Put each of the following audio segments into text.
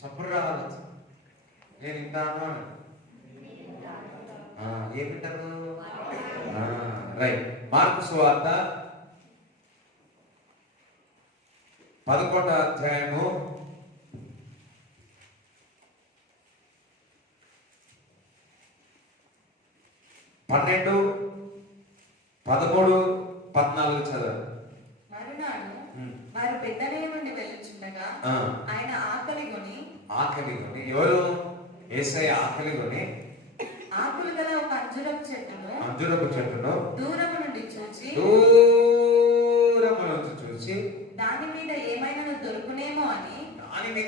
చప్పుడు రావాలి. నేను ఇంటాను ఏమింటారు? రైట్. మార్కు సువార్త 11వ అధ్యాయము 12, 13, 14 చదవండి. మరునాడు వారు బెత్లెహేము నుండి వెళ్ళుచుండగా ఆయన ఆకలి కొని ఎవరు? యేసయ్య ఆకలి కొని ఆకులు గల ఒక అంజూరపు చెట్టును దూరము నుండి చూచి దాని మీద ఏమైనా దొరుకునేమో అని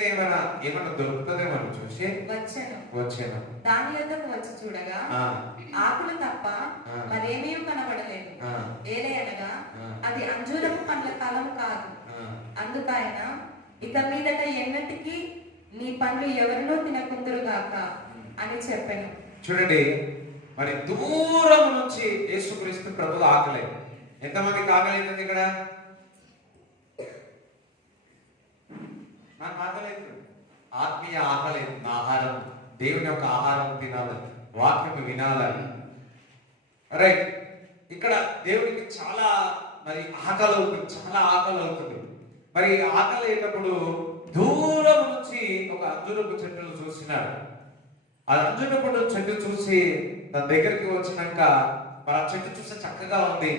ఏమైనా దొరుకుతుందేమో అని చూసి వచ్చాను. దాని యొద్దకు వచ్చి చూడగా ఆకులు తప్ప మరేమీ కనబడలేదు. ఏలయనగా అది అంజూరపు పండ్ల కాలం కాదు. అందుకైన ఇక మీదట ఎన్నటికీ నీ పండ్లు ఎవరినో తినకుందురు గాక అని చెప్పాను. చూడండి, మరి దూరం నుంచి యేసుక్రీస్తు ప్రభువు ఆకలి. ఎంతమందికి ఆకలి అవుతుంది ఇక్కడ? నాకు ఆకలి, ఆత్మీయ ఆకలి, ఆహారం, దేవుని యొక్క ఆహారం తినాలి, వాక్యం వినాలని. రైట్. ఇక్కడ దేవునికి చాలా మరి ఆకలి అవుతుంది, చాలా ఆకలి అవుతుంది. మరి ఆకలి అయినప్పుడు దూరం నుంచి ఒక అంజూరపు చెట్టును చూసినాడు. ఆ అంజూరపు చెట్టు చూసి తన దగ్గరికి వచ్చినాక మరి ఆ చెట్టు చూస్తే చక్కగా ఉంది,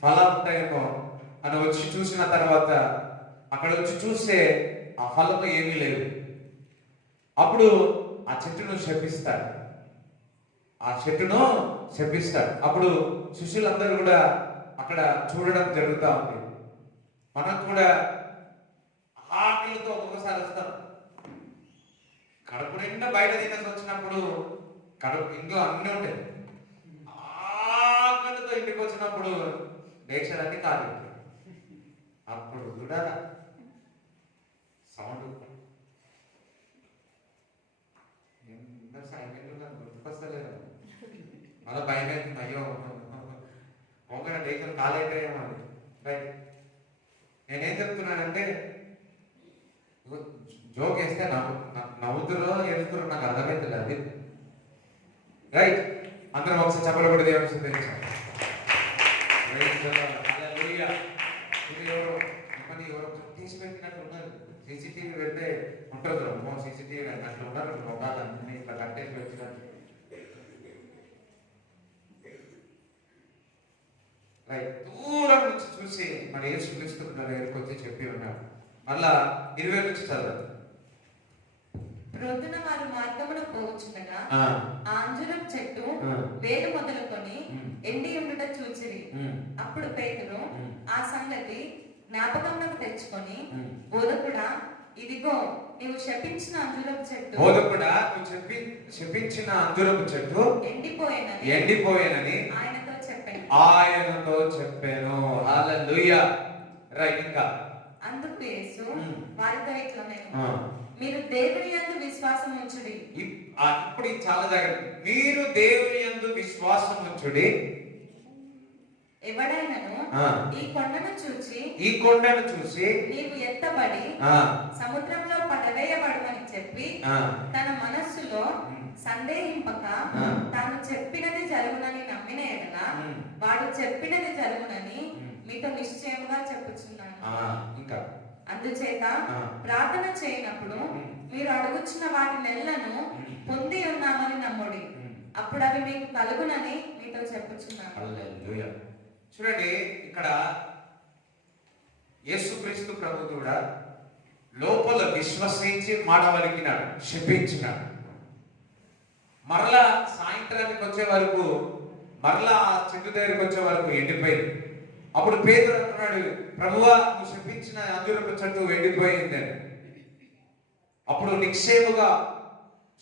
ఫలాలు ఉంటాయేమో అని వచ్చి చూసిన తర్వాత అక్కడ వచ్చి చూస్తే ఆ ఫలంలో ఏమీ లేవు. అప్పుడు ఆ చెట్టును శపిస్తాడు. అప్పుడు శిష్యులందరూ కూడా అక్కడ చూడడం జరుగుతూ ఉంది. మనకు కూడా ఆకలితో ఒక్కొక్కసారి వస్తాం. కడుపు నిండా బయట తినేసి వచ్చినప్పుడు ఇంట్లో అన్నీ ఉంటాయి. ఆకలితో ఇంటికి వచ్చినప్పుడు లేచారని కాదు, అప్పుడు కూడా సౌండ్ గుర్తుకొస్తలేదు. మళ్ళీ భయం అవుతుంది, అయ్యో ఒకవేళ లేచిన కాలేమో అని. రైట్. నేనేం చెప్తున్నానంటే జోక్ వేస్తే నవ్వుతురో ఎదుగుతురో నాకు అర్థమైతుంది. అది రైట్. అందరం ఒకసారి చెప్పలు కూడా దేవుని సిద్ధించాలి. ఎవరో తీసి పెట్టినట్టు ఉన్నారు. సీసీటీవీ పెడితే ఉంటుంది, సీసీటీవీ అట్లా ఉన్నారు. మొగాలన్నీ ఇట్లా కట్టేసి వచ్చినట్టు. రైట్. దూరం నుంచి చూసి మన యేసుక్రీస్తు దగ్గరికి వచ్చి చెప్పి ఉన్నాడు. మళ్ళా 20 నుంచి చదవండి. ప్రొద్దున వారు మార్గమున పోవచ్చుండగా ఆ అంజూరపు చెట్టు వేరు మొదలుకొని ఎండి ఉండుట చూచిరి. అప్పుడు పేతురు ఆ సంగతి జ్ఞాపకంలోకి తెచ్చుకొని, బోధకుడా, ఇదిగో నీవు శపించిన అంజూరపు చెట్టు ఎండిపోయేనని ఆయనతో చెప్పాను. హల్లెలూయా. రైట్. ఇంకా అందుకు యేసు వారితో ఇట్లా, మీరు దేవుని యందు విశ్వాసం ఉంచుడి. ఇప్పుడు చాలా జాగ్రత్త. మీరు దేవుని యందు విశ్వాసం ఉంచుడి. ఎవడైనను ఈ కొండను చూచి నీవు ఎత్తబడి సముద్రంలో పడవేయబడమని చెప్పి తన మనస్సులో సందేహింపక తాను చెప్పినది జరుగునని నమ్మిన ఎడల వాడు చెప్పినది జరుగునని మీతో నిశ్చయముగా చెప్పుచున్నాను. ఇంకా అందుచేత ప్రార్థన చేయనప్పుడు మీరు అడుగుచున్న వాటి నెలను పొంది ఉన్నామని నమ్ముడి, అప్పుడు అవి మీకు కలుగునని మీతో చెప్పుచున్నాను. హల్లెలూయా. చూడండి, ఇక్కడ యేసుక్రీస్తు ప్రభు కూడా లోపల విశ్వసించి మాట పలికినాడు, శపించినాడు. మరలా సాయంత్రానికి వచ్చే వరకు, మరలా ఆ చెట్టు దగ్గరికి వచ్చే వరకు ఎండిపోయింది. అప్పుడు పేతురు అంటున్నాడు, ప్రభువా, నువ్వు శపించిన అంజూరపు చెట్టు ఎండిపోయిందని. అప్పుడు నిక్షేపుగా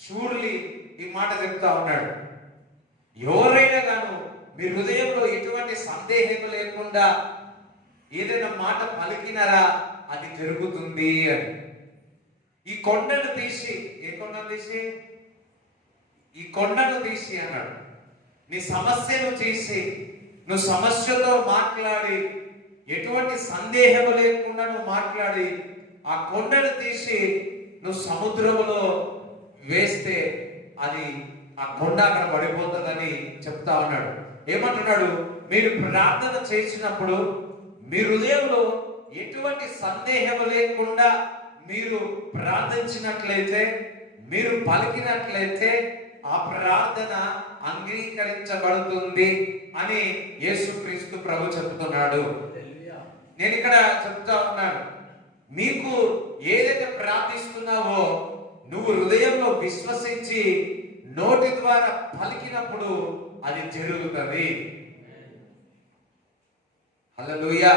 శూరులి ఈ మాట చెప్తా ఉన్నాడు, ఎవరైనా గాను మీ హృదయంలో ఎటువంటి సందేహం లేకుండా ఏదైనా మాట పలికినారా అది జరుగుతుంది అని. ఈ కొండను తీసి, ఏ కొండను తీసి? ఈ కొండను తీసి అన్నాడు. నీ సమస్యను తీసి, నువ్వు సమస్యతో మాట్లాడి, ఎటువంటి సందేహం లేకుండా నువ్వు మాట్లాడి, ఆ కొండను తీసి నువ్వు సముద్రంలో వేస్తే అది ఆ కొండ అక్కడ పడిపోతుందని చెప్తా ఉన్నాడు. ఏమంటున్నాడు? మీరు ప్రార్థన చేసినప్పుడు మీ హృదయంలో ఎటువంటి సందేహం లేకుండా మీరు ప్రార్థించినట్లయితే, మీరు పలికినట్లయితే ఆ ప్రార్థన అంగీకరించబడుతుంది అని యేసుక్రీస్తు ప్రభు చెప్తున్నాడు. నేను ఇక్కడ చెప్తా ఉన్నాను, మీకు ఏదైతే ప్రార్థిస్తున్నావో నువ్వు హృదయంలో విశ్వసించి నోటి ద్వారా పలికినప్పుడు అది జరుగుతుంది. హల్లెలూయా.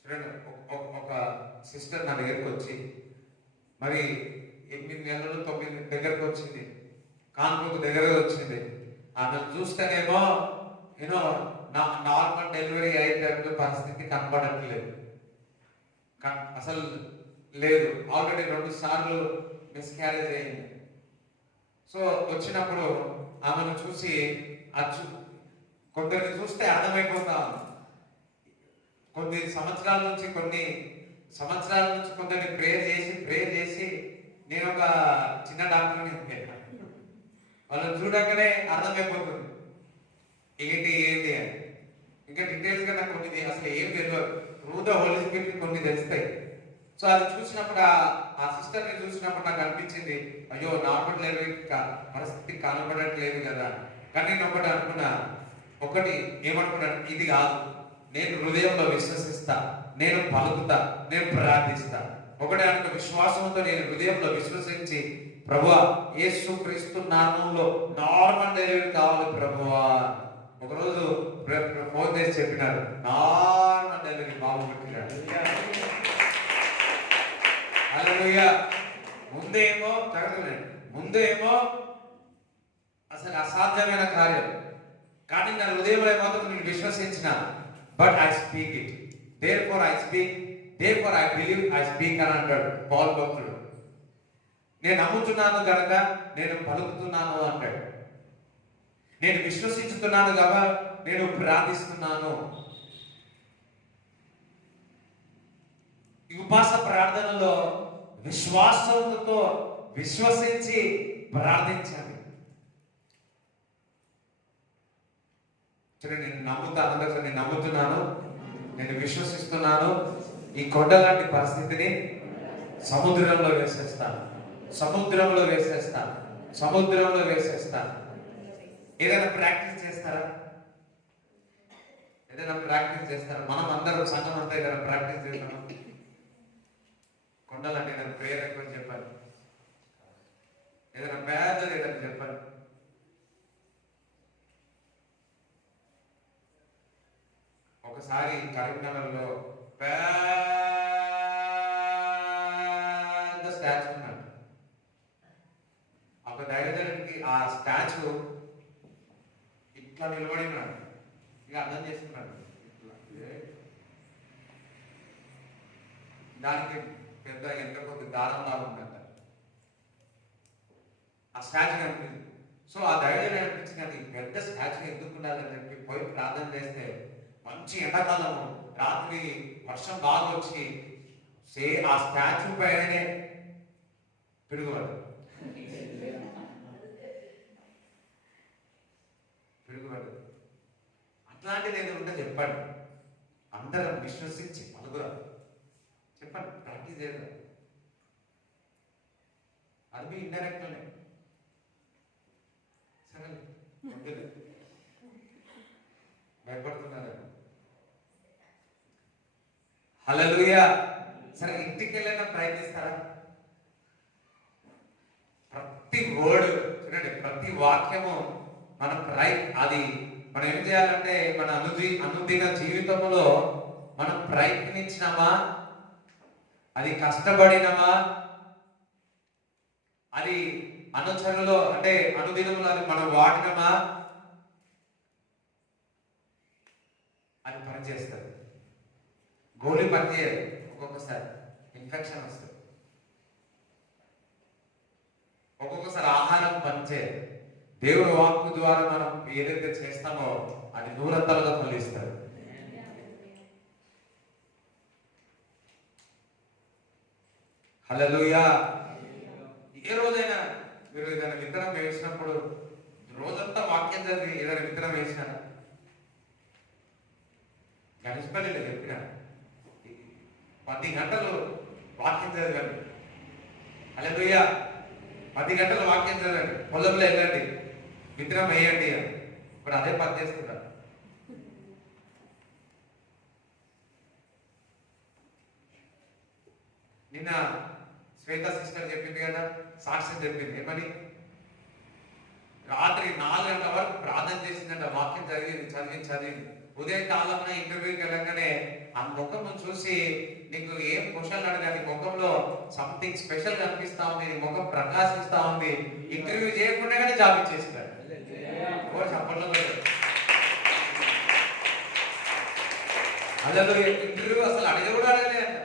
చూడండి, ఒక సిస్టర్ నా దగ్గరికి వచ్చి, మరి 8 నెలలు 9 దగ్గరకు వచ్చింది, కాన్పుకు దగ్గరగా వచ్చింది. ఆమె చూస్తేనేమో యూనో నార్మల్ డెలివరీ అయితే పరిస్థితి కనబడట్లేదు, అసలు లేదు. ఆల్రెడీ 2 సార్లు మిస్క్యారేజ్ అయింది. సో వచ్చినప్పుడు ఆమెను చూసి కొందరిని చూస్తే అర్థమైపోతా, కొన్ని సంవత్సరాల నుంచి కొందరిని ప్రేయర్ చేసి నేను ఒక చిన్న డాక్టర్ని వాళ్ళని చూడగానే అర్థమైపోతుంది ఏంటి అని. ఇంకా డీటెయిల్స్ గా నాకు కొన్ని అసలు ఏం తెలియదు, త్రూ ద హోలీ స్పిరిట్ కొన్ని తెలుస్తాయి. సో అది చూసినప్పుడు ఆ సిస్టర్ని చూసినప్పుడు నాకు అనిపించింది, అయ్యో నార్మల్ డెలివరీ పరిస్థితి కనబడట్లేదు కదా. కానీ నేను ఒకటి ఏమనుకున్నాను, ఇది కాదు, నేను హృదయంలో విశ్వసిస్తా, నేను పలుకుతా, నేను ప్రార్థిస్తా. ఒకటి అనుకో, విశ్వాసంతో నేను హృదయంలో విశ్వసించి, ప్రభువా యేసుక్రీస్తు నామములో నార్మల్ డెలివరీ కావాలి ప్రభువా. ఒకరోజు ఫోన్ చేసి చెప్పినారు, నార్మల్ డెలివరీ బాబు పెట్టినాడు. హల్లెలూయా. ముందేమో అసలు అసాధ్యమైన కార్యం, కానీ నా హృదయంలో మాత్రం నేను విశ్వసించిన. But I speak it, therefore I speak, therefore I believe, I speak అని అంటాడు పౌలు భక్తుడు. నేను నమ్ముతున్నాను కనుక నేను పలుకుతున్నాను అంటాడు. నేను విశ్వసించుతున్నాను కదా నేను ప్రార్థిస్తున్నాను. ఈ ఉపవాస ప్రార్థనలో విశ్వాసంతో విశ్వసించి ప్రార్థించాలి. నేను నమ్ముతున్నాను, నేను విశ్వసిస్తున్నాను, ఈ కొండ లాంటి పరిస్థితిని సముద్రంలో వేసేస్తాను. ఏదైనా ప్రాక్టీస్ చేస్తారా? మనం అందరం సంఘం అంతా ఏదైనా ప్రాక్టీస్ చేస్తాం. కొండలంటే ఏదైనా ప్రేయర్ ఎక్కువ చెప్పాలి, ఏదైనా పేదలు ఏదైనా చెప్పాలి. ఒకసారి కరీంనగర్లో పెద్ద స్టాచ్యూ ఉన్నాడు. ఒక దైవజనుడికి ఆ స్టాచ్యూ ఇట్లా నిలబడి ఉన్నాడు. ఇక అర్థం చేసుకున్నాడు, దానికి పెద్ద ఎంత కొద్ది దారం లాగా ఉందంట ఆ స్టాచ్యూ అనిపించింది. సో ఆ దైవజనుడు అనిపించింది, అది పెద్ద స్టాచ్యూ ఎందుకు ఉండాలని చెప్పి పోయి ప్రార్థన చేస్తే, మంచి ఎండాకాలం రాత్రి వర్షం బాగా వచ్చి ఆ స్టాచ్యూ పైననే పిడుగుపడు. అట్లాంటిది ఏదో ఉంటే చెప్పండి, అందరం విశ్వసించి పలుకురా, చెప్పండి, ప్రాక్టీస్ చేద్దాం. అది మీ ఇండైరెక్ట్లోనే సరే. భయపడుతున్నారు. హల్లెలూయా. సరే, ఇంటికి వెళ్ళినా ప్రయత్నిస్తారా? ప్రతి వర్డ్ చూడండి, ప్రతి వాక్యము మనం అది మనం ఏం చేయాలంటే మన అనుదిన జీవితంలో మనం ప్రయత్నించినామా, అది కష్టపడినామా, అది అనుచరులో అంటే అనుదినంలో అది మనం వాడినామా, అది పనిచేస్తుంది. గోళీ పనిచేయదు, ఒక్కొక్కసారి ఇన్ఫెక్షన్ వస్తుంది, ఒక్కొక్కసారి ఆహారం పనిచేయదు. దేవుడు వాక్కు ద్వారా మనం ఏదైతే చేస్తామో అది నూరంతలుగా ఫలిస్తుంది. హల్లెలూయా. ఏ రోజైనా మీరు ఏదైనా విత్తనం వేసినప్పుడు రోజంతా వాక్యం చదివి ఏదైనా విత్తనం వేసినారా? గణేష్పల్లిలో చెప్పిన 10 గంటలు వాక్యం చదవండి. హల్లెలూయా. 10 గంటలు వాక్యం చదవండి, పొలంలో వెళ్ళండి, విత్తనం వేయండి అని. ఇప్పుడు అదే పని చేస్తున్నారు. నిన్న శ్వేత సిస్టర్ చెప్పింది కదా, సాక్ష్యం చెప్పింది. ఏమని? రాత్రి 4 గంటల వరకు ప్రార్థన చేసిందంట, వాక్యం చదివింది. ఉదయం కాలంలో ఇంటర్వ్యూకి వెళ్ళగానే ఆ ముఖం చూసి, నీకు ఏం క్వశ్చన్లు అడగా, నీ ముఖంలో సంథింగ్ స్పెషల్ కనిపిస్తా ఉంది, నీ ముఖం ప్రకాశిస్తా ఉంది, ఇంటర్వ్యూ చేయకుండానే జాబ్ ఇచ్చేసిందాడు. చెప్పట్లో అసలు ఇంటర్వ్యూ అసలు అడిగి కూడా అడగలే అంట.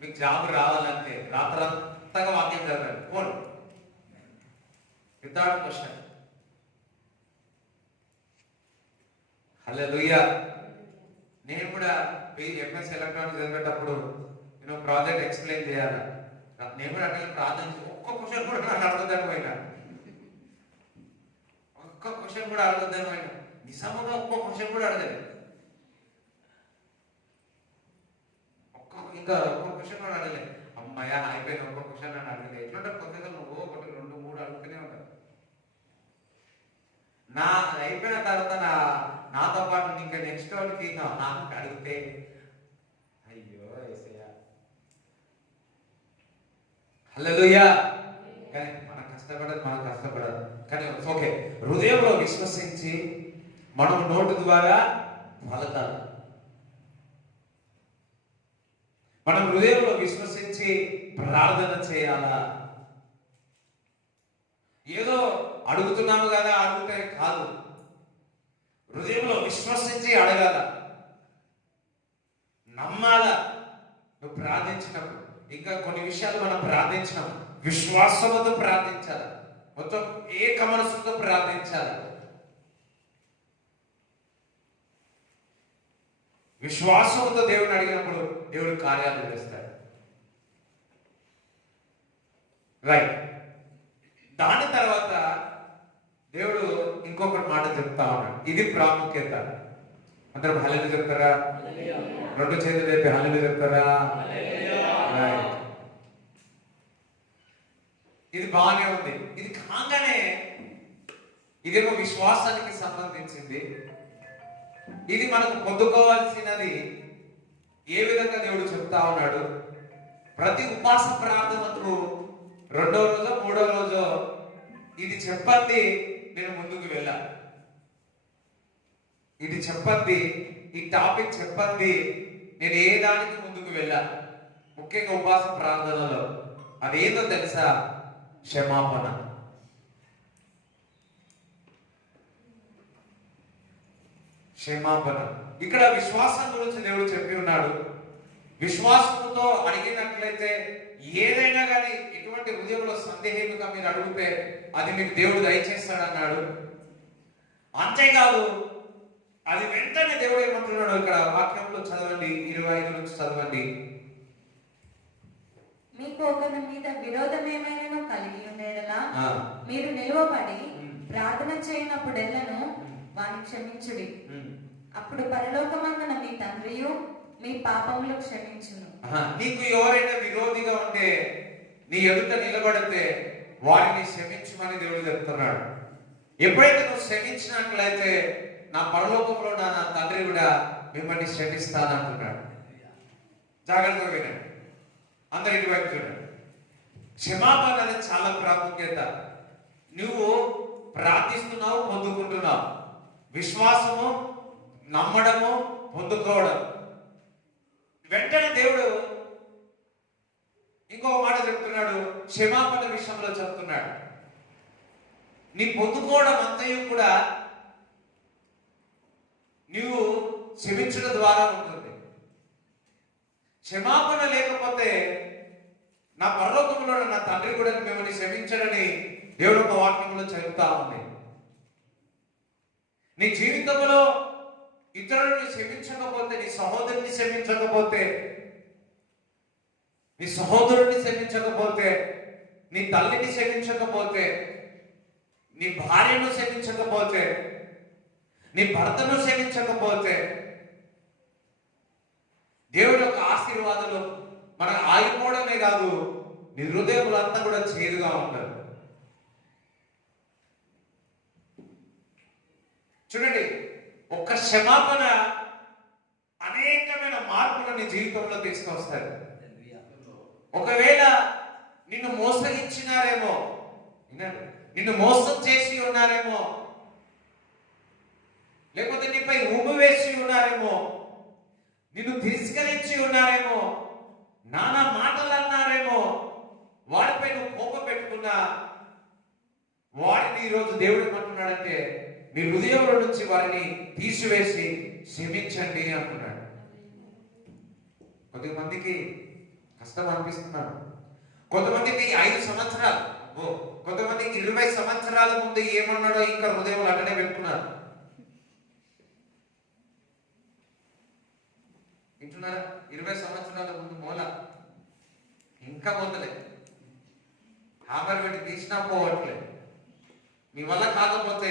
మీకు జాబ్ రావాలంటే రాత్రంతగా వాక్యం చదవాలి, ఫోన్ వితౌట్ క్వశ్చన్. హల్లెలూయా. నేను కూడా ఎంఎస్ ఎలక్ట్రానిక్స్ చదివేటప్పుడు నేను ప్రాజెక్ట్ ఎక్స్ప్లెయిన్ చేయాలి. నేను కూడా అట్లా ప్రార్థన ఒక్క క్వశ్చన్ కూడా నాకు అడగద్దని పోయినా, ఒక్క క్వశ్చన్ కూడా అడగద్దని పోయినా. నిజంగా ఒక్క క్వశ్చన్ కూడా అడగలేదు. ఇంకా ఒక్క క్వశ్చన్ కూడా అడగలేదు. అమ్మాయ అయిపోయిన ఒక్క క్వశ్చన్ అని అడగలేదు. ఎట్లుంటారు కొద్దిగా, నువ్వు 1, 2, 3 అడుగుతూనే ఉంటారు. నా అయిపోయిన తర్వాత నాతో పాటు ఇంకా నెక్స్ట్ వాడికి నాకు అడిగితే అయ్యో యేసయ్యా. హల్లెలూయా. కానీ మనం కష్టపడదు కానీ ఓకే, హృదయంలో విశ్వసించి మనం నోటి ద్వారా పలకాలి. మనం హృదయంలో విశ్వసించి ప్రార్థన చేయాలా? ఏదో అడుగుతున్నాము కదా అడిగితే కాదు, హృదయంలో విశ్వసించి అడగాల, నమ్మాలా. నువ్వు ప్రార్థించినప్పుడు ఇంకా కొన్ని విషయాలు మనం ప్రార్థించినాం, విశ్వాసంతో ప్రార్థించాలి, మొత్తం ఏక మనసుతో ప్రార్థించాలి. విశ్వాసంతో దేవుని అడిగినప్పుడు దేవుడు కార్యాలు చేస్తాడు. రైట్. దాని తర్వాత దేవుడు ఇంకొకటి మాట చెప్తా ఉన్నాడు. ఇది ప్రాముఖ్యత. అందరూ హల్లెలూయా చెప్తారా? 2 చేతులు చెప్పి హల్లెలూయా చెప్తారా? రైట్. ఇది బాగానే ఉంది. ఇది కాగానే ఇదేమో విశ్వాసానికి సంబంధించింది. ఇది మనకు పొందుకోవాల్సినది. ఏ విధంగా దేవుడు చెప్తా ఉన్నాడు? ప్రతి ఉపాస ప్రార్థనకు 2వ రోజు 3వ రోజు ఇది చెప్పండి, నేను ముందుకు వెళ్ళాలి. ఇది చెప్పండి, ఈ టాపిక్ చెప్పండి, నేను ఏ దానికి ముందుకు వెళ్ళాలి. ముఖ్యంగా ఉపాస ప్రార్థనలో అదేందో తెలుసా? క్షమాపణ. క్షమాపణ. ఇక్కడ విశ్వాసం గురించి దేవుడు చెప్పి ఉన్నాడు. విశ్వాసంతో అడిగినట్లయితే ఏదైనా కానీ ఎటువంటి హృదయంలో సందేహంగా మీరు అడిగితే అది మీకు దేవుడు దయచేస్తాడన్నాడు. అంతేకాదు, అది వెంటనే దేవుడు ఏమంటున్నాడు ఇక్కడ వాక్యంలో చదవండి, 25 నుంచి చదవండి. మీకు ఒకరి మీద విరోధం ఏమైనా కలిగి ఉండేలా మీరు నిలువబడి ప్రార్థన చేయనప్పుడెల్లను వాని క్షమించుడి. అప్పుడు పరలోకమందున మీ తండ్రియు మీ పాపములు క్షమించును. నీకు ఎవరైనా విరోధిగా ఉంటే నీ ఎదుట నిలబడితే వారిని క్షమించమని దేవుడు చెప్తున్నాడు. ఎప్పుడైతే నువ్వు క్షమించినట్లయితే నా పరలోకంలో నా తండ్రి కూడా మిమ్మల్ని క్షమిస్తానంటున్నాడు. జాగ్రత్తగా వినండి, అందరి ఇటువైపు చూడండి. క్షమాపణ అనేది చాలా ప్రాముఖ్యత. నువ్వు ప్రార్థిస్తున్నావు, పొందుకుంటున్నావు. విశ్వాసము, నమ్మడము, పొందుకోవడం. వెంటనే దేవుడు ఇంకో మాట చెప్తున్నాడు, క్షమాపణ విషయంలో చెప్తున్నాడు. నీ పొందుకోవడం అంతయు కూడా నీవు క్షమించడం ద్వారా ఉంటుంది. క్షమాపణ లేకపోతే నా పరలోకంలో నా తండ్రి కూడా మిమ్మల్ని క్షమించడని దేవుడు ఒక వాక్యంలో చెప్తా ఉంది. నీ జీవితంలో ఇతరులను క్షమించకపోతే, నీ సహోదరుని క్షమించకపోతే నీ సహోదరుడిని క్షమించకపోతే, నీ తల్లిని క్షమించకపోతే, నీ భార్యను క్షమించకపోతే, నీ భర్తను క్షమించకపోతే, దేవుడి యొక్క ఆశీర్వాదాలు మన ఆగిపోవడమే కాదు, నీ హృదయములంతా కూడా చేదుగా ఉంటారు. చూడండి, ఒక్క క్షమాపణ అనేకమైన మార్పులు నీ జీవితంలో తీసుకొస్తారు. ఒకవేళ నిన్ను మోసగించినారేమో, నిన్ను మోసం చేసి ఉన్నారేమో, లేకపోతే నీపై ఊబు వేసి ఉన్నారేమో, నిన్ను తిరస్కరించి ఉన్నారేమో, నానా మాటలు అన్నారేమో, వారిపై నువ్వు కోపం పెట్టుకున్నా, వారిని ఈరోజు దేవుడు ఏమంటున్నాడంటే మీ హృదయంలో నుంచి వారిని తీసివేసి క్షమించండి అంటున్నాడు. కొద్దిమందికి కష్టం అనిపిస్తున్నాడు, కొంతమందికి 5 సంవత్సరాలు, కొంతమందికి 20 సంవత్సరాల ముందు ఏమన్నాడో ఇంకా హృదయంలో అట్టనే పెట్టుకున్నారు. వింటున్నారా? 20 సంవత్సరాల ముందు మూల ఇంకా మొదలే హామర్ పెట్టి తీసినా పోవట్లేదు. మీ వల్ల కాకపోతే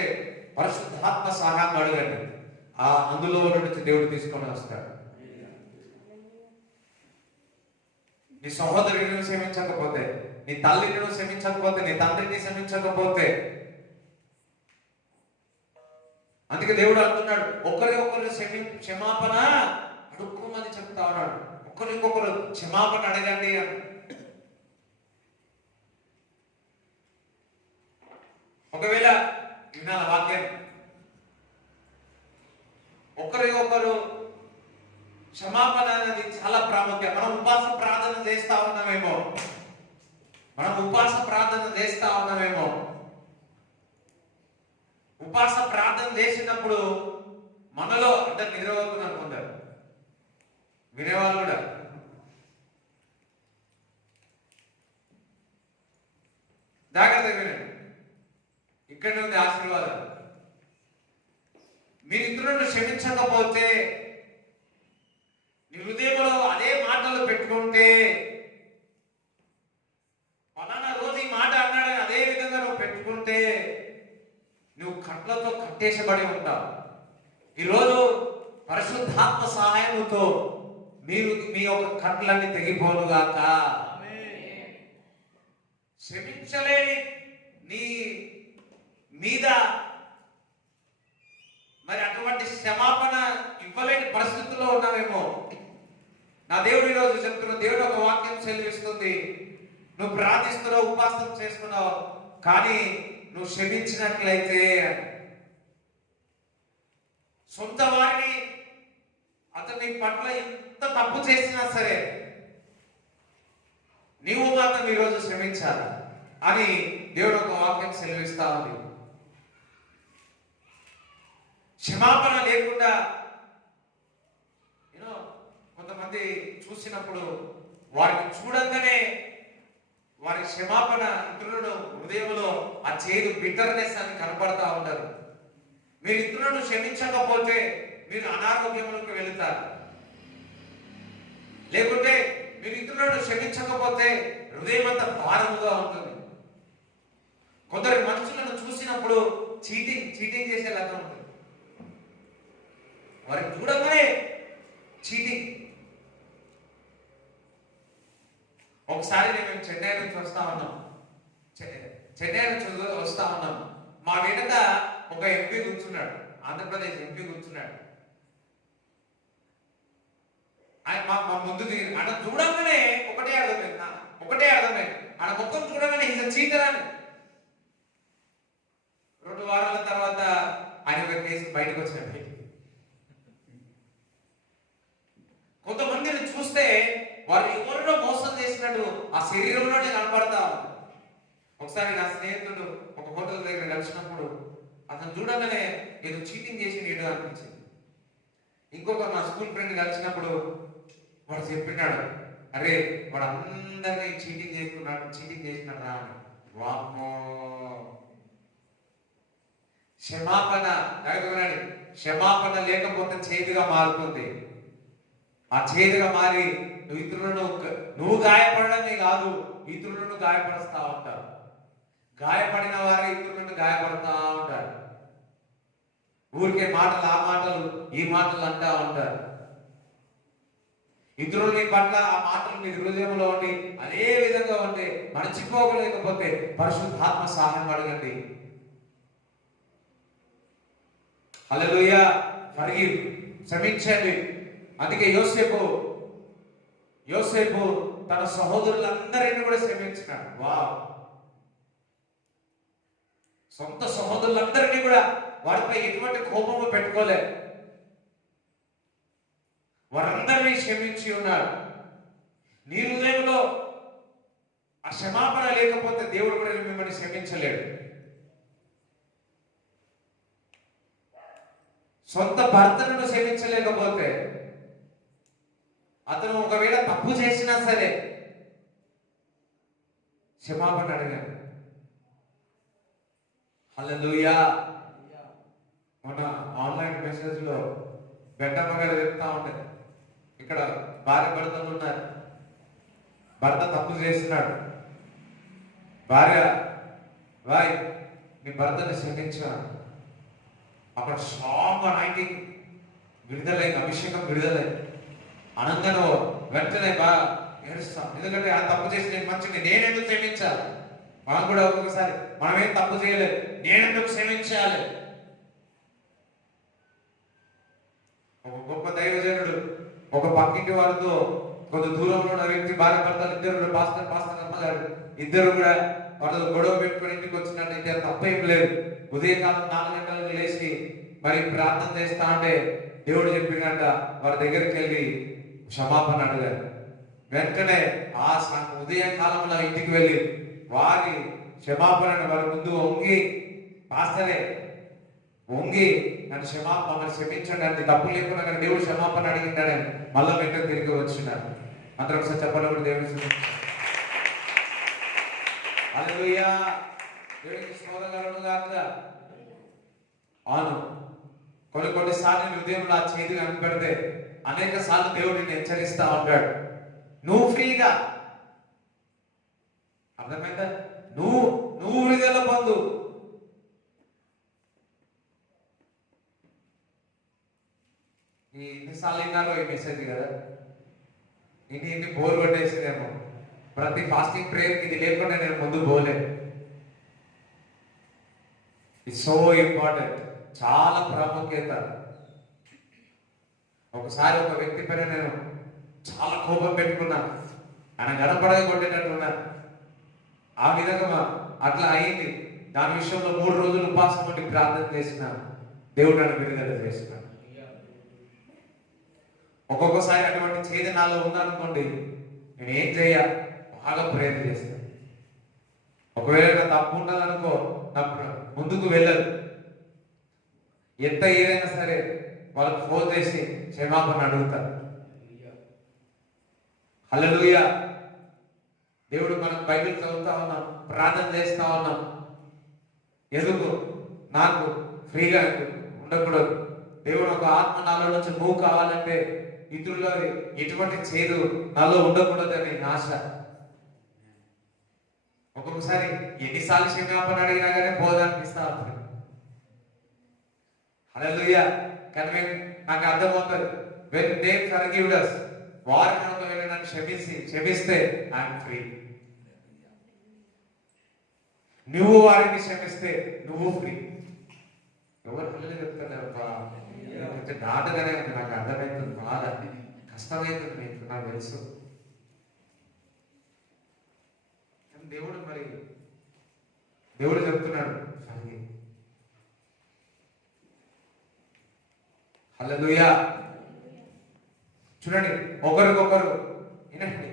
పరిశుద్ధాత్మ సహాయం అడగండి, అందులో నుంచి దేవుడు తీసుకొని వస్తాడు. నీ సహోదరుని క్షమించకపోతే, నీ తల్లిని క్షమించకపోతే, నీ తండ్రిని క్షమించకపోతే, అందుకే దేవుడు అంటున్నాడు ఒకరి క్షమాపణ అడుక్కోమని చెప్తా ఉన్నాడు. ఒకరికొకరు క్షమాపణ అడగండి అని. ఒకవేళ వినాల వాక్యం, ఒకరికొకరు క్షమాపణ అనేది చాలా ప్రాముఖ్యం. మనం ఉపవాస ప్రార్థన చేస్తా ఉన్నామేమో, ఉపవాస ప్రార్థన చేసినప్పుడు మనలో అంటే నిద్రపోతున్నారు కొందరు, వినేవాళ్ళు కూడా. జాగ్రత్త వినండి, ఇక్కడే ఉంది ఆశీర్వాదం. మీరు ఇతరులను క్షమించకపోతే, నీ హృదయంలో అదే మాటలు పెట్టుకుంటే, ఫలానా రోజు ఈ మాట అన్నాడని అదే విధంగా నువ్వు పెట్టుకుంటే, నువ్వు కట్లతో కట్టేసబడి ఉంటావు. ఈరోజు పరిశుద్ధాత్మ సహాయముతో మీరు మీ యొక్క కట్లన్నీ తెగిపోనుగాక. క్షమించలేని నీ మీద మరి అటువంటి క్షమాపణ ఇవ్వలేని పరిస్థితుల్లో ఉన్నావేమో. నా దేవుడు ఈరోజు చెప్తున్నా, దేవుడు ఒక వాక్యం సెలవిస్తుంది, నువ్వు ప్రార్థిస్తున్నావు, ఉపవాసం చేస్తున్నావు, కానీ నువ్వు క్షమించినట్లయితే, సొంత వారిని అతను నీ పట్ల ఎంత తప్పు చేసినా సరే నీవు మాత్రం ఈరోజు క్షమించాలి అని దేవుడు ఒక వాక్యం సెలవిస్తా ఉంది. క్షమాపణ లేకుండా కొంతమంది చూసినప్పుడు వారిని చూడంగానే వారి క్షమాపణ ఇతరులను హృదయంలో ఆ చేదు బిటర్నెస్ అని కనపడతా ఉంటారు. మీరు ఇతరులను క్షమించకపోతే మీరు అనారోగ్యంలోకి వెళుతారు. లేకుంటే మీరు ఇతరులను క్షమించకపోతే హృదయం అంతా భారముగా ఉంటుంది. కొందరు మనుషులను చూసినప్పుడు చీటింగ్ చేసేలాగా ఉంటుంది. వారిని చూడగానే చీటింగ్. ఒకసారి మేము చెన్నై నుంచి వస్తా ఉన్నాం. మా వెనుక ఒక ఎంపీ కూర్చున్నాడు, ఆంధ్రప్రదేశ్ ఎంపీ కూర్చున్నాడు. ఆయన మా ముందుకు ఆయన చూడగానే ఒకటే అర్థమైంది, ఆయన మొత్తం చూడగానే ఈజ్ చీటర్ అని. 2 వారాల తర్వాత ఆయన ఒక కేసు బయటకు వచ్చినట్టు. కొంతమందిని చూస్తే వారు ఎవరినో మోసం చేసినట్టు ఆ శరీరంలోనే కనపడతా. ఒకసారి నా స్నేహితుడు ఒక హోటల్ దగ్గర కలిసినప్పుడు అతను చూడగానే ఏదో చీటింగ్ చేసి ఏదో అనిపించింది. ఇంకొక మా స్కూల్ ఫ్రెండ్ కలిసినప్పుడు వాడు చెప్పినాడు, అరే వాడు అందరినీ చీటింగ్ చేసినాడా అని. వామ్మో, క్షమాపణ లేకపోతే చేదుగా మారుతుంది. ఆ చేదుగా మారి నువ్వు గాయపడమే కాదు, ఇతరులను గాయపరుస్తా ఉంటారు. గాయపడిన వారే ఇతరులను గాయపడతా ఉంటారు. ఊరికే మాటలు, ఆ మాటలు, ఈ మాటలు అంటా ఉంటారు. ఇతరులని పట్ల ఆ మాటలు మీ హృదయంలో ఉండి అదే విధంగా ఉంటే మర్చిపోగలేకపోతే పరిశుద్ధాత్మ సహాయం అడగండి. హల్లెలూయా. ఫర్గివ్, క్షమించండి. అందుకే యోసేపు తన సహోదరులందరినీ కూడా క్షమించినాడు. సొంత సహోదరులందరినీ కూడా వారిపై ఎటువంటి కోపము పెట్టుకోలేదు. వారందరినీ క్షమించి ఉన్నాడు. నీ హృదయంలో ఆ క్షమాపణ లేకపోతే దేవుడు కూడా మిమ్మల్ని క్షమించలేడు. సొంత భర్తను క్షమించలేకపోతే, అతను ఒకవేళ తప్పు చేసినా సరే క్షమాపణ అడిగాడు. హల్లెలూయా. మన ఆన్లైన్ మెసేజ్ లో బెట్టమ్మ గారు చెప్తా ఉంటారు, ఇక్కడ భార్య భర్తలు ఉన్నారు. భర్త తప్పు చేస్తున్నాడు. భార్య, వాయ్ నీ భర్తను క్షమించాను. అక్కడ స్ట్రాంగ్ అనాయింటింగ్ విడుదలైంది, అభిషేకం విడుదలైంది. అనంతరం వెంటనే బాగా ఏడుస్తాం. ఎందుకంటే ఆ తప్పు చేసి నేను మంచిగా నేనెందుకు క్షమించాలి? మనం కూడా ఒక్కొక్కసారి మనమేం తప్పు చేయలేదు, నేనెందుకు క్షమించాలి? ఒక గొప్ప దైవజనుడు ఒక పక్కింటి వారితో కొంత దూరంలో ఉన్న వ్యక్తి భార్య భర్తలు ఇద్దరు పాస్టర్ అమ్మగారు ఇద్దరు కూడా వాళ్ళతో గొడవ పెట్టుకుని ఇంటికి వచ్చినట్టయితే తప్పేం లేదు. ఉదయకాలం 4 గంటలకు లేచి మరి ప్రార్థన చేస్తా అంటే దేవుడు చెప్పినట్ట వారి దగ్గరికి వెళ్ళి క్షమాపణ అడిగారు. వెంటనే ఆ ఉదయకాలంలో ఇంటికి వెళ్ళి వారి క్షమాపణను వారి ముందు పాస్తరే వంగి నన్ను మమ్మల్ని క్షమించండి అంటే తప్పు లేకుండా కానీ దేవుడు క్షమాపణ అడిగిందని మళ్ళా వెంటనే తిరిగి వచ్చినారు. అందరూ ఒకసారి చెప్పాలి కూడా దేవుడు. హల్లెలూయా. దేవుడికి స్తోత్రం కలుగును గాక. అవును, కొన్నిసార్లు హృదయంలో ఆ చేతి కనిపెడితే అనేక సార్లు దేవుడు నిన్ను హెచ్చరిస్తా ఉంటాడు. నువ్వు ఫ్రీగా, అర్థమైందా? నువ్వు విడుదల పొందు. ఎన్నిసార్లు విన్నారో ఈ మెసేజ్ కదా. ఇన్ని బోర్ కొట్టేసిందేమో. ప్రతి ఫాస్టింగ్ ప్రేయర్కి ఇది లేకుండా నేను ముందు పోలేదు. ఇట్స్ సో ఇంపార్టెంట్, చాలా ప్రాముఖ్యత. ఒకసారి ఒక వ్యక్తి పైన నేను చాలా కోపం పెట్టుకున్నాను. ఆయన గడపడగా కొట్టేటట్టున్నా. ఆ విధంగా అట్లా అయింది. దాని విషయంలో 3 రోజులు ఉపవాసం ఉండి ప్రార్థన చేసిన దేవుడు నన్ను విడుదల చేసినాడు. ఒక్కొక్కసారి అటువంటి చేతి నాలో ఉందనుకోండి, నేను ఏం చేయ బాగా ప్రయత్నం చేస్తాను. ఒకవేళ నా తప్పు ఉన్నదనుకో, నాకు ముందుకు వెళ్ళదు. ఎంత ఏదైనా సరే వాళ్ళకు ఫోన్ చేసి క్షమాపణ అడుగుతారు. హల్లెలూయా. దేవుడు మనం బైబిల్ చదువుతా ఉన్నాం, ప్రార్థన చేస్తా ఉన్నాం. ఎందుకు? నాకు ఫ్రీగా ఉండకూడదు. దేవుడు ఒక ఆత్మ నాలో నుంచి మూవ్ కావాలంటే ఇతరులు ఎటువంటి చేదు నాలో ఉండకూడదని ఆశ. ఒక్కొక్కసారి ఎన్నిసార్లు క్షమాపణ అడిగినా కానీ పోదనిపిస్తా ఉంటుంది. హల్లెలూయా. కానీ నాకు అర్థమవుతుంది, when they forgive us, వారు కనుక నన్ను క్షమిస్తే ఐఎమ్ ఫ్రీ. నువ్వు వారిని క్షమిస్తే నువ్వు ఫ్రీ. ఎవరు పిల్లలు చెప్తారు దాటగానే ఉంది. నాకు అర్థమవుతుంది, బాధ కష్టమవుతుంది, నాకు తెలుసు. దేవుడు చెప్తున్నాడు హల్లెలూయా. చూడండి, ఒకరికొకరు వినండి.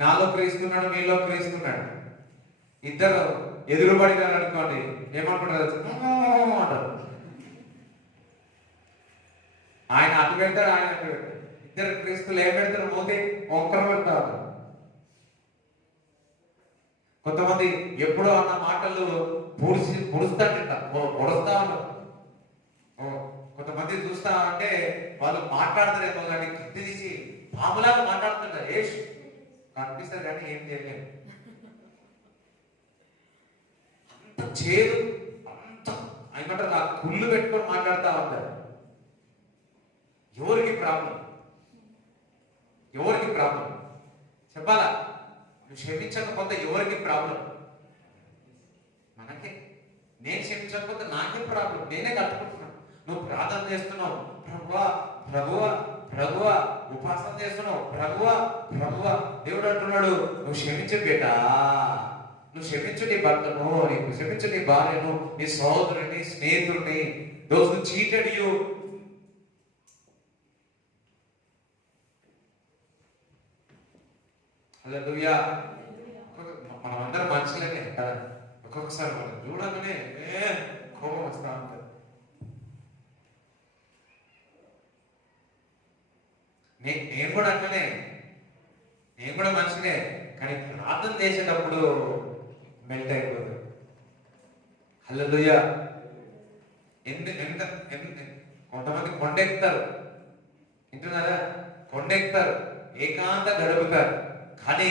నాలో క్రీస్తున్నాడు, మీలో క్రీస్తున్నాడు. ఇద్దరు ఎదురుబడినారు అనుకోండి, ఏమనుకుంటారు అంటారు. ఆయన అటు పెడతాడు, ఆయన అటు పెడతాడు. ఇద్దరు క్రీస్తులు ఏం పెడతారు? మోదీ ఒక్కరు పెడతారు. కొంతమంది ఎప్పుడో అన్న మాటలు పొడుస్తాడంట, పొడుస్తా ఉంటారు. కొంతమంది చూస్తా అంటే వాళ్ళు మాట్లాడతారేమో కానీ కత్తి తీసి పాములాగా మాట్లాడుతుంటారు. ఏష్ కనిపిస్తారు కానీ ఏం చేయలేము. అంత చేదు, అంత ఏమంటారు ఆ కుళ్ళు పెట్టుకొని మాట్లాడుతూ ఉంటారు. ఎవరికి ప్రాబ్లం? ఎవరికి ప్రాబ్లం చెప్పాలా? నువ్వు క్షమించకపోతే ఎవరికి ప్రాబ్లం? మనకే. నేను క్షమించకపోతే నాకే ప్రాబ్లం. నేనే కట్టుకుంటున్నాను. నువ్వు ప్రార్థన చేస్తున్నావు, ప్రభువా ప్రభువా ప్రభువా, ఉపాసన చేస్తున్నావు, ప్రభువా ప్రభువా. దేవుడు అంటున్నాడు నువ్వు క్షమించు బేటా, నువ్వు క్షమించు నీ భర్తను, నీకు క్షమించు నీ భార్యను, నీ సహోదరుని, స్నేహితుడిని, దోస్ హూ చీటెడ్ యు. హల్లెలూయా. మనమందరం మనుషులనే కదా. ఒక్కొక్కసారి మనం చూడగానే కోపం వస్తూ ఉంటుంది. నేను కూడా అట్లనే, నేను కూడా మనిషినే. కానీ ప్రార్థన చేసేటప్పుడు మెల్ట్ అయిపోతుంది. హల్లెలూయా. కొంతమంది కొండెక్కుతారు, వింటున్నారా? కొండెక్కుతారు, ఏకాంత గడుపుతారు. కానీ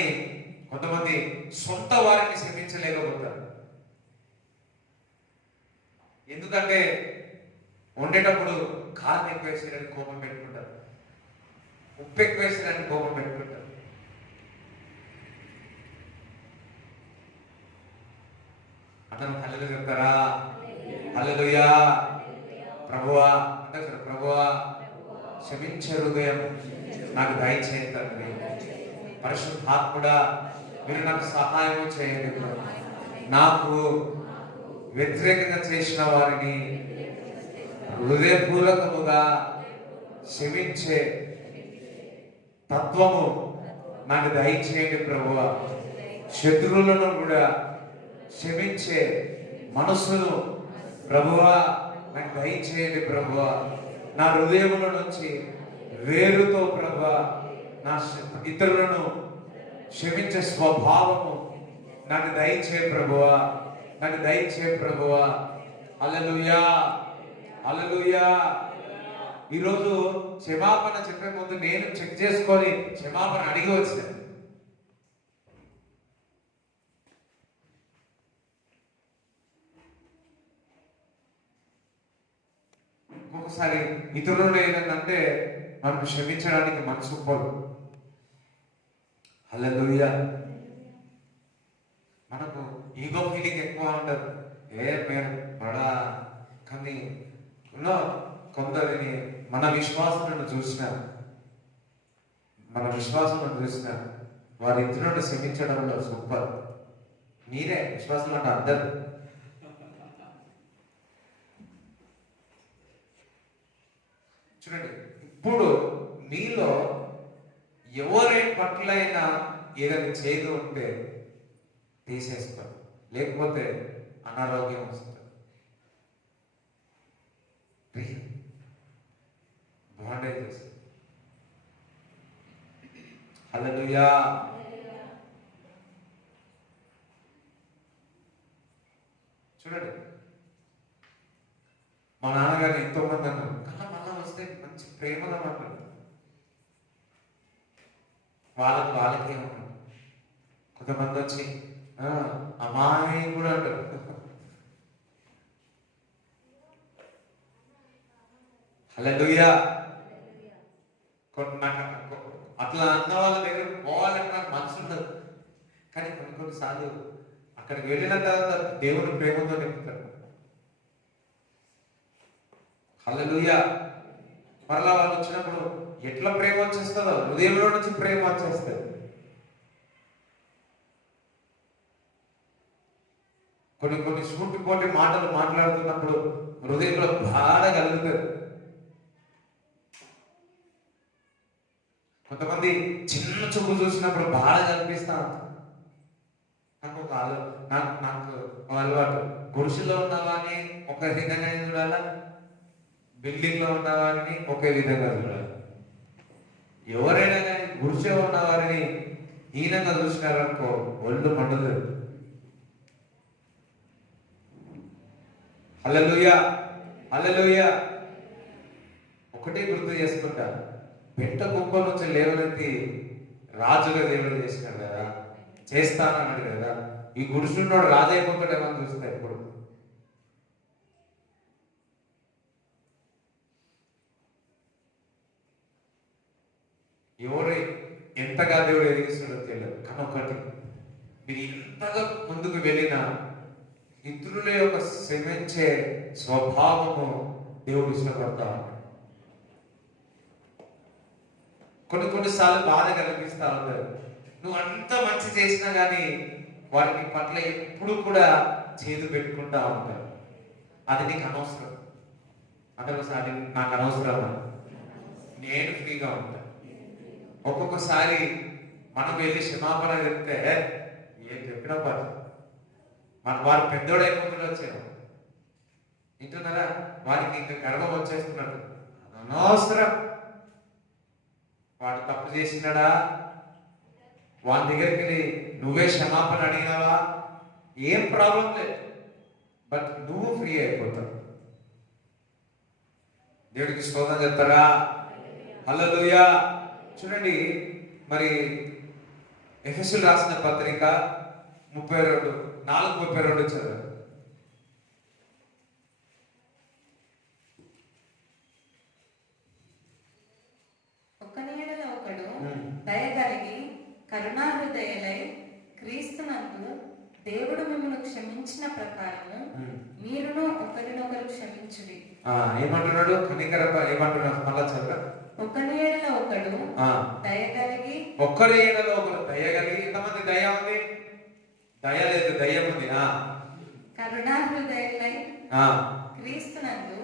కొంతమంది సొంత వారిని క్షమించలేకపోతారు. ఎందుకంటే వండేటప్పుడు కారం ఎక్కువ వేసేయాలని కోపం పెట్టుకుంటారు, ఉప్పు ఎక్కువ వేసేయాలని కోపం పెట్టుకుంటారు. అందరం హల్లెలూయా చెప్తారా? హల్లెలూయా. ప్రభువా అంటే ప్రభువా క్షమించే హృదయం నాకు దయచేయండి తండ్రి. పరిశుద్ధాత్ముడా మీరు నాకు సహాయం చేయండి. నాకు వ్యతిరేకంగా చేసిన వారిని హృదయపూర్వకముగా క్షమించే తత్వము నాకు దయచేయండి ప్రభువా. శత్రువులను కూడా క్షమించే మనస్సును ప్రభువా నాకు దయచేయండి ప్రభువా. నా హృదయముల నుంచి వేరుతో ప్రభువా నా ఇతరులను క్షమించే స్వభావము నాకు దయచే ప్రభువా, నాకు దయచే ప్రభువా. హల్లెలూయా, హల్లెలూయా. ఈరోజు క్షమాపణ చెప్పే ముందు నేను చెక్ చేసుకొని క్షమాపణ అడిగి వచ్చాను. ఒక్కొక్కసారి ఇతరులు ఏదంటే మనం క్షమించడానికి మనసు పోదు. హల్లెలూయా. మనకు ఈగో ఫీలింగ్ ఎక్కువ ఉండదు. మీరు బడా. కానీ కొందరిని మన విశ్వాసాలను చూసిన వారి ఇతరులను క్షమించడంలో సూపర్. మీరే విశ్వాసం అంటే అందరు. చూడండి, ఇప్పుడు మీలో ఎవరి పట్లైనా ఏదైనా చేదు ఉంటే తీసేస్తారు, లేకపోతే అనారోగ్యం వస్తుంది. బాండేజెస్. హల్లెలూయా. చూడండి, మా నాన్నగారు ఎంతో మంది అన్నారు కళ్ళ మళ్ళా వస్తే మంచి ప్రేమగా మాట్లాడు. వాళ్ళకే ఉన్నారు. కొంతమంది వచ్చి అమ్మాయి కూడా అంటారు. హల్లెలూయా. అట్లా అన్న వాళ్ళ దగ్గర పోవాలని నాకు మనసు ఉండదు. కానీ కొన్నిసార్లు అక్కడికి వెళ్ళిన తర్వాత దేవుని ప్రేమతో నింపుతాడు. హల్లెలూయా. మరలా వాళ్ళు వచ్చినప్పుడు ఎట్లా ప్రేమ వచ్చేస్తుందో, హృదయంలో నుంచి ప్రేమ వచ్చేస్తుంది. కొన్ని సూటిపోటి మాటలు మాట్లాడుతున్నప్పుడు హృదయంలో బాధ కలుగుతుంది. కొంతమంది చిన్న చూపు చూసినప్పుడు బాధ కనిపిస్తా ఉంటుంది. నాకు అలవాటు, గుడిసెలో ఉన్నవాడిని ఒక విధంగా చూడాలా, బిల్డింగ్ లో ఉన్నవాడిని ఒకే విధంగా చూడాలి. ఎవరైనా కానీ గుడిసె ఉన్న వారిని హీనంగా చూసినారనుకో ఒళ్ళు మండుతుంది. హల్లెలూయా, హల్లెలూయా. ఒకటే గుర్తు చేసుకుంటా, పెంట కుప్ప నుంచి లేవనెత్తి రాజుగా దేవుడు చేసినాడు కదా, చేస్తానన్నాడు కదా. ఈ గుడిసున్నోడు రాజు అయిపోతాడేమో అని చూస్తా ఇప్పుడు. ఎవరు ఎంతగా దేవుడు ఎదిగిస్తాడో తెలియదు. కానీ ఒకటి, మీరు ఎంతగా ముందుకు వెళ్ళినా ఇతరుల యొక్క శ్రమించే స్వభావము దేవుడు ఇష్టపడతా ఉన్నాడు. కొన్నిసార్లు బాధ కల్పిస్తా ఉంటారు. నువ్వు అంత మంచి చేసినా కానీ వారికి పట్ల ఎప్పుడు కూడా చేదు పెట్టుకుంటా ఉంటారు. అది నీకు అనవసరం. అందుకోసారి నాకు అనవసరం, నేను ఫ్రీగా ఉంటాను. ఒక్కొక్కసారి మనం వెళ్ళి క్షమాపణ చెప్తే ఏం చెప్పినా పని, మన వారు పెద్దోడు అయిపోకుండా వచ్చారు. వింటున్నారా? వారికి ఇంకా గర్వం వచ్చేస్తున్నాడు. అనవసరం. వాడు తప్పు చేసినాడా, వాని దగ్గరికి వెళ్ళి నువ్వే క్షమాపణ అడిగినావా, ఏం ప్రాబ్లం లేదు. బట్ నువ్వు ఫ్రీ అయిపోతావు. దేవుడికి స్తోత్రం చెప్తారా? హల్లెలూయా. చూడండి, మరి ఎఫెసీయులు రాసిన పత్రిక 4:32 చదవండి. ఒకనియడల ఒకడు దయగలిగి కరుణాహృదయులై క్రీస్తునందు దేవుడు మిమ్మల్ని క్షమించిన ప్రకారము మీరును ఒకరినొకరు క్షమించుడి. ఏమంటున్నాడు? ఏమంటున్నాడు? మళ్ళా చదువు. ఒకనియడల ఒకడు దయగలిగి, ఒక్కరి ఏడలో ఒకరు దయగలిగి. ఎంతమంది దయ ఉంది? దయ లేదు, దయ్యం ఉంది. కరుణాహృదయులై క్రీస్తునందు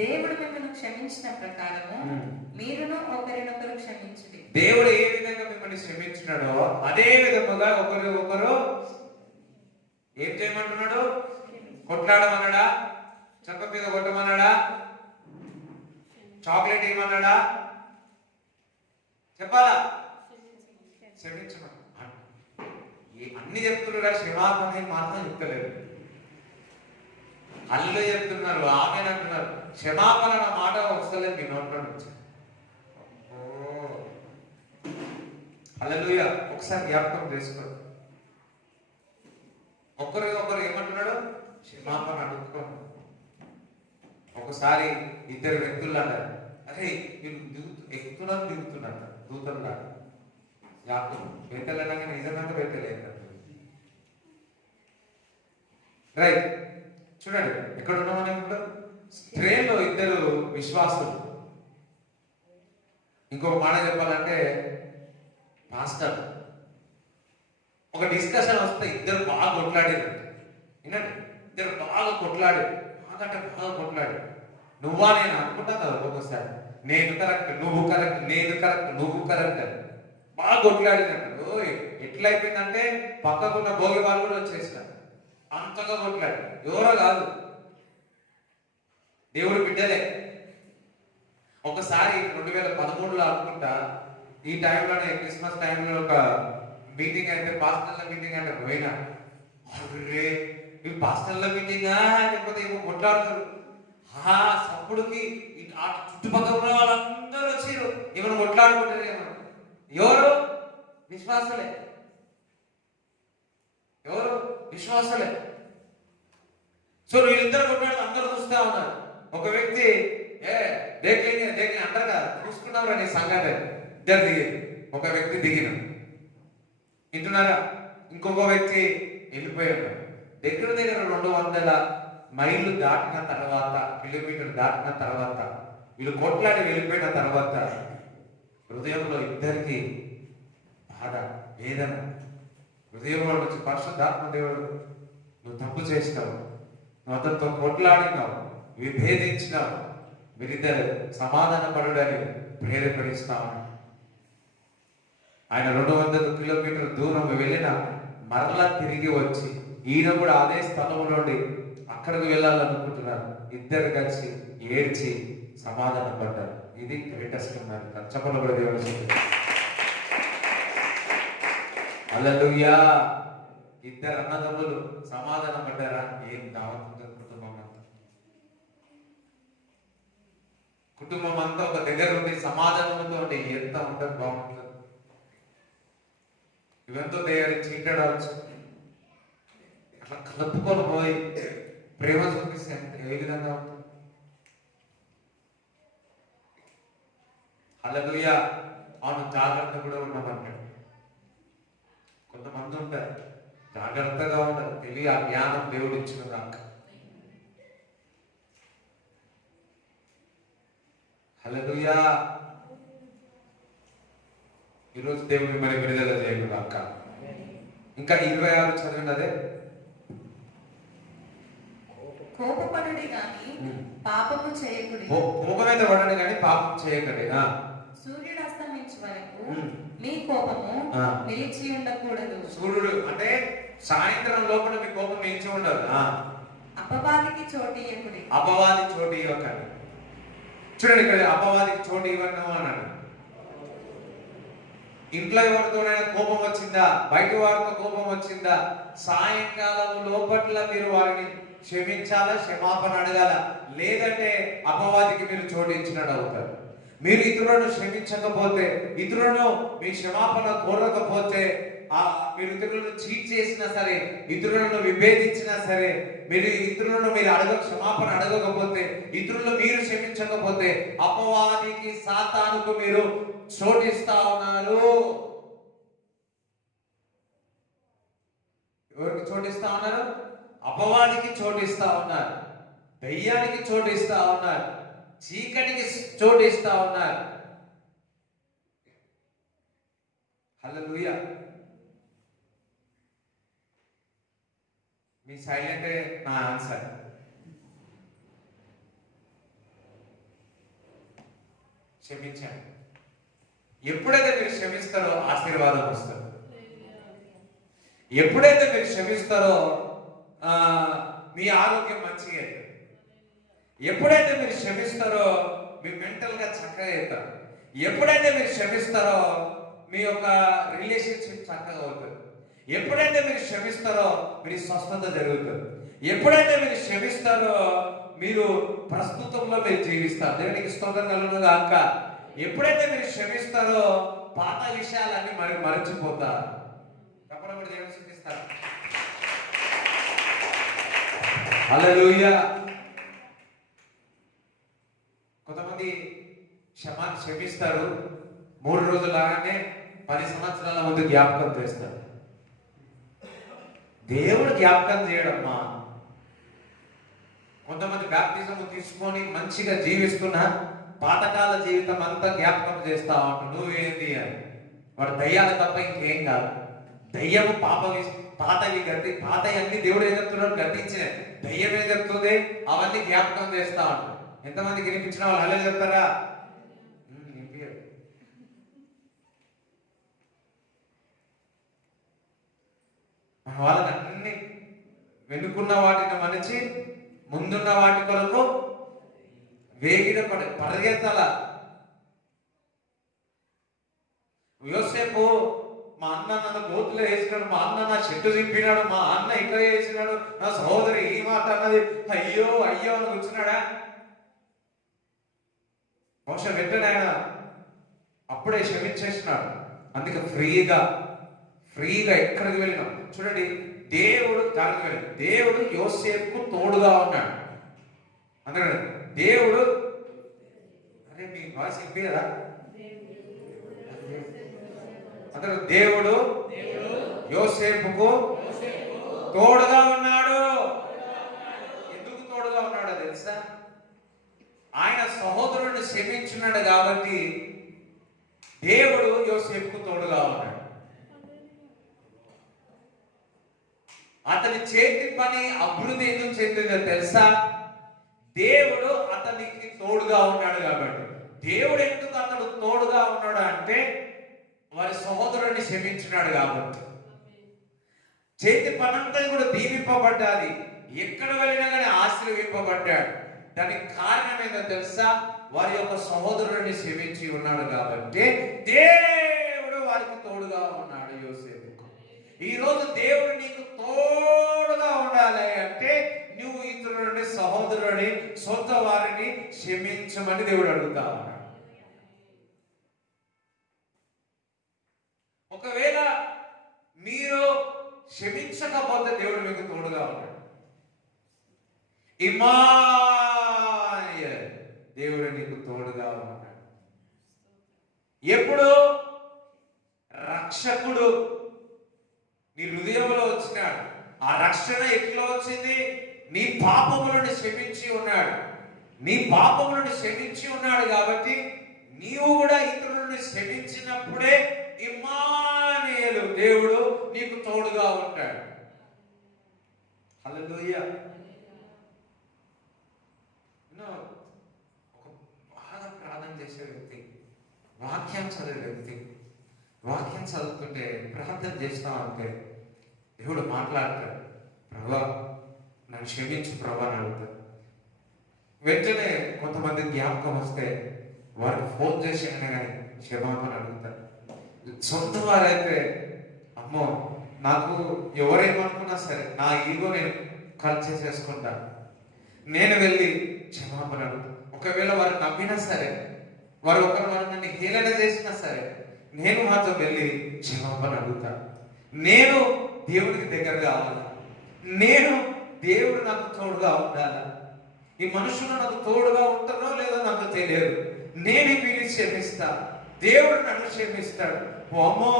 దేవుడు మిమ్మల్ని క్షమించిన ప్రకారము మీరును ఒకరినొకరు క్షమించుడి. దేవుడు ఏ విధంగా మిమ్మల్ని క్షమించినాడో అదే విధముగా ఒకరు ఏం చేయమంటున్నాడు? కొట్లాడమన్నాడా? చెంప మీద కొట్టమన్నాడా? చాక్లెట్ ఏమన్నాడా? చెప్పాలా? క్షమించమని అన్ని చెప్తున్నారు. క్షమాపణ మాత్రం చెప్తలేదు. అల్లు చెప్తున్నారు, ఆమె అంటున్నారు. క్షమాపణ అన్న మాట వస్తలేదు మీ నోట్లో నుంచి. హల్లెలూయా. ఒకసారి జ్ఞాపకం చేసుకోండి. ఒకరు ఏమంటున్నాడు? క్షమాపణ అడుగుకోండి. ఒకసారి ఇద్దరు వ్యక్తులు అంటారు, అరే వీళ్ళు ఎక్కుతున్నారు దిగుతున్నారు దూతలు యాకోబు. బెతలేనాక నిజంగా బెతలేదు. రైట్. చూడండి, ఎక్కడ ఉన్నామని ఇప్పుడు ట్రైన్లో ఇద్దరు విశ్వాసులు. ఇంకొక మాట చెప్పాలంటే మాస్టర్ ఒక డిస్కషన్ వస్తే ఇద్దరు బాగా కొట్లాడారు. వినండి, ఇద్దరు బాగా కొట్లాడారు. బాగా కొట్లాడారు. నువ్వా నేను అనుకుంటాను కదా ఒక్కొక్కసారి. నేను కరెక్ట్, నువ్వు కరెక్ట్, నేను కరెక్ట్, నువ్వు కరెక్ట్ అని బాగా కొట్లాడినట్టు. ఎట్లయిపోయిందంటే పక్కకున్న భోగి వాళ్ళు కూడా వచ్చేసినారు. అంతగా కొట్లాడు. ఎవరో కాదు, దేవుడు బిడ్డలే. ఒకసారి 2013లో అనుకుంటా ఈ టైంలోనే, క్రిస్మస్ టైంలో ఒక మీటింగ్ అయితే, పాస్టర్ల మీటింగ్ అంటే పోయినా. అరే వీళ్ళు పాస్టర్ల మీటింగా లేకపోతే ఏమో కొట్లాడుతారు. సప్పుడుకి చుట్టుపక్కల ఉన్న వాళ్ళందరూ వచ్చారు. ఏమైనా కొట్లాడుకుంటారు. ఎవరు? విశ్వాసలే. ఎవరు? విశ్వాసలే. సో వీళ్ళిద్దరు కొట్లాడు అందరూ చూస్తా ఉన్నారు. ఒక వ్యక్తి దేఖలేంगे అంటారు కదా, చూసుకున్నారా నీ సంగతి. ఇద్దరు దిగేది, ఒక వ్యక్తి దిగిన. వింటున్నారా? ఇంకొక వ్యక్తి వెళ్ళిపోయాడు. దగ్గర 200 మైళ్ళు దాటిన తర్వాత, కిలోమీటర్ దాటిన తర్వాత, వీళ్ళు కొట్లాడి వెళ్ళిపోయిన తర్వాత హృదయంలో ఇద్దరికి బాధ, వేదన. హృదయంలో నుంచి పరిశుద్ధాత్మ దేవుడు, నువ్వు తప్పు చేసినావు, నువ్వు అతనితో కొట్లాడినావు, విభేదించినావు, మీరిద్దరు సమాధాన పడుడని ప్రేరేపడిస్తావు. ఆయన 200 కిలోమీటర్ల దూరం వెళ్ళిన మరలా తిరిగి వచ్చి ఈయన కూడా అదే స్థలంలో నుండి అక్కడికి వెళ్ళాలనుకుంటున్నారు. ఇద్దరు కలిసి ఏడ్చి సమాధాన పడ్డారు. ఇది గ్రేటెస్ట్ మ్యారేజ్. చెప్పండి కూడా దేవుడు. హల్లెలూయా. ఇద్దరు అన్నదమ్ములు సమాధానం పడ్డారా? ఏం దావత్ కుటుంబం అంతా. కుటుంబం అంతా ఒక దగ్గర ఉండి సమాధానంతో ఉంటే ఎంత ఉంటుంది, బాగుంటుంది. ఇవంతా దేని చీటడవచ్చు అట్లా కలుపుకొని పోయి ప్రేమ చూపిస్తే ఏ విధంగా ఉంటుంది. హల్లెలూయా. అవును, జాగ్రత్త కూడా ఉండమంటాడు. కొంతమంది ఉంటారు జాగ్రత్తగా ఉండరు, తెలియ ఆ జ్ఞానం దేవుడు ఇచ్చిన దాకా. హల్లెలూయా. ఈరోజు దేవుడు మిమ్మల్ని విడుదల చేయడు దాక. ఇంకా 26 చదివింది అదే. కోపపడుడి గాని పాపము చేయకుడి. కోపమైతే పడండి కానీ పాపం చేయకండి. సూర్యుడు అస్తమించే వరకు మీ కోపము నిలిచి ఉండకూడదు. సూర్యుడు అంటే సాయంత్రం లోపల మీ కోపం నిలిచి ఉండదు. అపవాదికి చోటు ఇవ్వకుడి. అపవాది చోటు ఇవ్వకండి. చూడండి ఇక్కడ అపవాదికి చోటు ఇవ్వను అన్నాడు. ఇంట్లో ఎవరితోనైనా కోపం వచ్చిందా, బయట వారితో కోపం వచ్చిందా, సాయంకాలం లోపట్ల మీరు వారిని క్షమించాలా, క్షమాపణ అడగాల. లేదంటే అపవాదికి మీరు చోటించినట్టు అవుతారు. మీరు ఇతరులను క్షమించకపోతే, ఇతరులను మీ క్షమాపణ కోరకపోతే, మీరు ఇతరులను చీట్ చేసినా సరే, ఇతరులను విభేదించినా సరే, మీరు ఇతరులను క్షమాపణ అడగకపోతే, ఇతరులను మీరు క్షమించకపోతే అపవాదికి సాతానుకు మీరు చోటిస్తా ఉన్నారు. ఎవరికి చోటిస్తా ఉన్నారు? అపవాదికి చోటిస్తా ఉన్నారు, దయ్యానికి చోటిస్తా ఉన్నారు, చీకటికి చోటిస్తా ఉన్నారు. హల్లెలూయా. మీ సైలెంటే నా ఆన్సర్. క్షమించండి. ఎప్పుడైతే మీరు క్షమిస్తారో ఆశీర్వాదం వస్తుంది. ఎప్పుడైతే మీరు క్షమిస్తారో మీ ఆరోగ్యం మంచిగా అవుతుంది. ఎప్పుడైతే మీరు క్షమిస్తారో మీ మెంటల్ గా చక్కగా అవుతారు. ఎప్పుడైతే మీరు క్షమిస్తారో మీ యొక్క రిలేషన్షిప్ చక్కగా అవుతుంది. ఎప్పుడైతే మీరు క్షమిస్తారో మీరు స్వస్థత జరుగుతుంది. ఎప్పుడైతే మీరు క్షమిస్తారో మీరు ప్రస్తుతంలో మీరు జీవిస్తారు. దేవునికి స్తోత్రం కలుగును గాక. ఎప్పుడైతే మీరు క్షమిస్తారో పాత విషయాలన్నీ మరచిపోతారు. తప్పకుండా కూడా దేవుని స్తుతిస్తారు. హల్లెలూయా. కొంతమంది క్షమిస్తారు, 3 రోజులు లాగానే 10 సంవత్సరాల ముందు జ్ఞాపకం చేస్తారు. దేవుడు జ్ఞాపకం చేయడమ్మా. కొంతమంది బ్యాప్టిజం తీసుకొని మంచిగా జీవిస్తున్నా పాతకాల జీవితం అంతా జ్ఞాపకం చేస్తా ఉంటాడు. నువ్వేంటి అని. వాడు దయ్యాలు తప్ప ఇంకేం కాదు. దయ్యము పాతయన్నీ దేవుడు ఏం చెప్తున్నాడు? గతించిన దయ్యం ఏం చెప్తుంది? అవన్నీ జ్ఞాపకం చేస్తా ఉంటాడు. ఎంతమందికి వినిపించిన వాళ్ళు హల్లెలూయా చెప్తారా? వాళ్ళని అన్ని వెనుకున్న వాటిని మనిచి ముందున్న వాటి కొరకు వేగిన పరిగెత్తాల. యోసేపు మా అన్న నన్ను గోతులో వేసినాడు, మా అన్న నా చెట్టు దింపినాడు, మా అన్న ఇక్కడ వేసినాడు, నా సహోదరి ఈ మాట అన్నది, అయ్యో అయ్యో అని కూర్చున్నాడా? బహుశా వెంటనే ఆయన అప్పుడే క్షమించేసినాడు. అందుకే ఫ్రీగా ఎక్కడికి వెళ్ళినాం చూడండి. దేవుడు యోసేపుకు తోడుగా ఉన్నాడు. అందుకని దేవుడు, అరే మీ వాయిస్ వినిపియరా? అందులో దేవుడు యోసేపుకు తోడుగా ఉన్నాడు. ఎందుకు తోడుగా ఉన్నాడో తెలుసా? ఆయన సహోదరుడిని క్షమించున్నాడు కాబట్టి దేవుడు యోసేపుకు తోడుగా ఉన్నాడు. అతని చేతి పని అభివృద్ధి ఎందుకు చెందిందో తెలుసా? దేవుడు అతనికి తోడుగా ఉన్నాడు కాబట్టి. దేవుడు ఎందుకు అతడు తోడుగా ఉన్నాడు అంటే వారి సహోదరుడిని క్షమించినాడు కాబట్టి. చేతి పనంతా కూడా దీవింపబడ్డాది. ఎక్కడ వెళ్ళినా కానీ ఆశీర్వింపబడ్డాడు. దానికి కారణం ఏంటో తెలుసా? వారి యొక్క సహోదరుడిని క్షమించి ఉన్నాడు కాబట్టి దేవుడు వారికి తోడుగా ఉన్నాడు. యోసేపుకు ఈ రోజు దేవుడు నీకు తోడుగా ఉండాలి అంటే నువ్వు ఇతరులని, సహోదరుని సొంత వారిని క్షమించమని దేవుడు అడుగుతా ఉన్నాడు. ఒకవేళ మీరు క్షమించకపోతే దేవుడు మీకు తోడుగా ఉన్నాడు. ఇమ్మానుయేల్, దేవుడు నీకు తోడుగా ఉన్నాడు. ఎప్పుడు రక్షకుడు నీ హృదయంలో వచ్చినాడు. ఆ రక్షణ ఎట్లా వచ్చింది? నీ పాపములను క్షమించి ఉన్నాడు. నీ పాపములను క్షమించి ఉన్నాడు కాబట్టి నీవు కూడా ఇతరులను క్షమించినప్పుడే ఇమ్మానుయేలు, దేవుడు నీకు తోడుగా ఉంటాడు. హల్లెలూయా. ఒక బాగా ప్రార్థన చేసే వ్యక్తి, వాక్యం చదివే వ్యక్తి, వాక్యం చదువుతుంటే ప్రార్థన చేస్తాం అంటే దేవుడు మాట్లాడతాడు. ప్రభా నన్ను క్షమించు ప్రభా అని అడుగుతాడు. వెంటనే కొంతమంది జ్ఞాపకం వస్తే వారికి ఫోన్ చేసి అయినా కానీ క్షమాపణ అడుగుతారు. సొంత వారైతే అమ్మో నాకు ఎవరేమనుకున్నా సరే నా ఈగో నేను ఖర్చు చేసుకుంటాను, నేను వెళ్ళి క్షమాపణ అడుగుతాను. ఒకవేళ వారు నమ్మినా సరే, వారు నన్ను హేళన చేసినా సరే, నేను మాత్రం వెళ్ళి క్షమాపణ అడుగుతాను. నేను దేవుడికి దగ్గర కావాలి, నేను దేవుడు నాకు తోడుగా ఉండాలి. ఈ మనుషులు నాకు తోడుగా ఉంటారో లేదో నాకు తెలియదు, నేను వీరిని క్షమిస్తా, దేవుడు నన్ను క్షమిస్తాడు. ఓ అమ్మో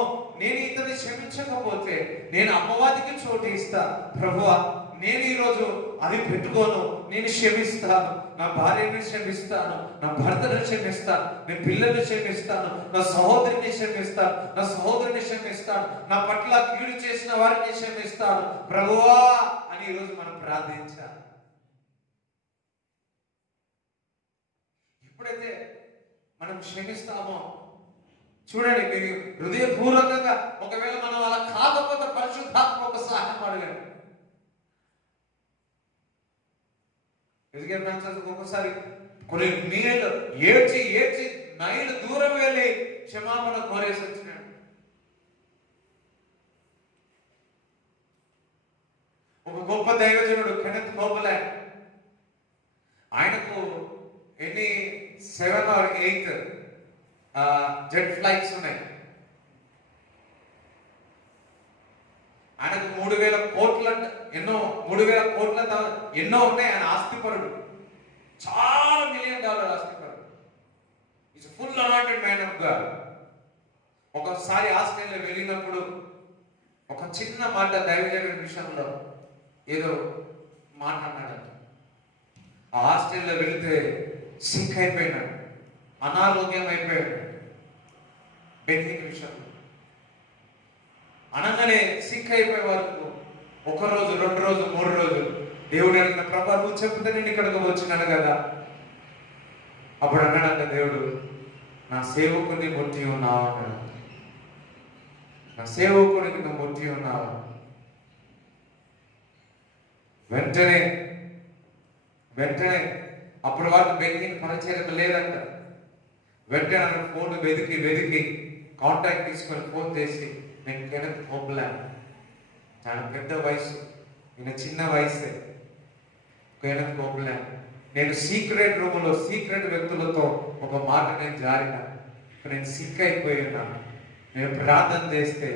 నేను ఇతన్ని క్షమించకపోతే నేను అమ్మవాదికి చోటు ఇస్తా. ప్రభువా నేను ఈరోజు అది పెట్టుకోను, నేను క్షమిస్తాను. నా భార్యని క్షమిస్తాను, నా భర్తను క్షమిస్తాను, నేను పిల్లల్ని క్షమిస్తాను, నా సహోదరిని క్షమిస్తాను, నా సహోదరుని క్షమిస్తాను, నా పట్ల కీడు చేసిన వారిని క్షమిస్తాను ప్రభువా అని ఈరోజు మనం ప్రార్థించాలి. ఎప్పుడైతే మనం క్షమిస్తామో చూడండి, మీరు హృదయపూర్వకంగా ఒకవేళ మనం అలా కాకపోతే పరిశుద్ధాత్మ ఒక సహాయం అడగండి. ఒక్కొక్కసారి కొన్ని నీళ్ళు ఏడ్చి ఏడ్చి మైలు దూరం వెళ్ళి క్షమాపణ కోరేసి వచ్చినాడు. ఒక గొప్ప దైవజనుడు కెనెత్ కోపలాండ్, ఆయనకు ఎన్ని 7 or 8 జెట్ ఫ్లైట్స్ ఉన్నాయి. ఆయనకు 3,000 కోట్ల ఎన్నో ఉన్నాయి. ఆయన ఆస్తిపరుడు, చాలా $1 million ఆస్తిపరుడు. Is full anointed man of God. ఒకసారి ఆస్ట్రేలియా వెళ్ళినప్పుడు ఒక చిన్న మాట దైవజనుడి విషయంలో ఏదో మాట అన్నాడు. ఆ ఆస్ట్రేలియా వెళితే సిక్ అయిపోయినాడు, అనారోగ్యం అయిపోయాడు. బెన్నింగ్ విషయంలో అనగానే సిక్ అయిపోయే వరకు 1 రోజు 2 రోజు 3 రోజులు దేవుడు అడిగిన ప్రభా నువ్వు చెప్తే నేను ఇక్కడికి వచ్చినాను కదా. అప్పుడు అన్నాడంట దేవుడు, నా సేవకుని ముట్టి ఉన్నావు అన్నాడు. నా సేవకునికి నువ్వు ముట్టి ఉన్నావు. వెంటనే అప్పుడు వారికి బెంకింగ్ పరిచయం లేదంట. వెంటనే అతను ఫోన్ వెతికి కాంటాక్ట్ తీసుకొని ఫోన్ చేసి, నేను కెనెత్ కోపలాండ్, చాలా పెద్ద వయసు, ఈయన చిన్న వయసే, కెనెత్ కోపలాండ్, నేను సీక్రెట్ రూమ్లో సీక్రెట్ వ్యక్తులతో ఒక మాట నేను జారిన, నేను సిక్ అయిపోయి ఉన్నాను, నేను ప్రార్థన చేస్తే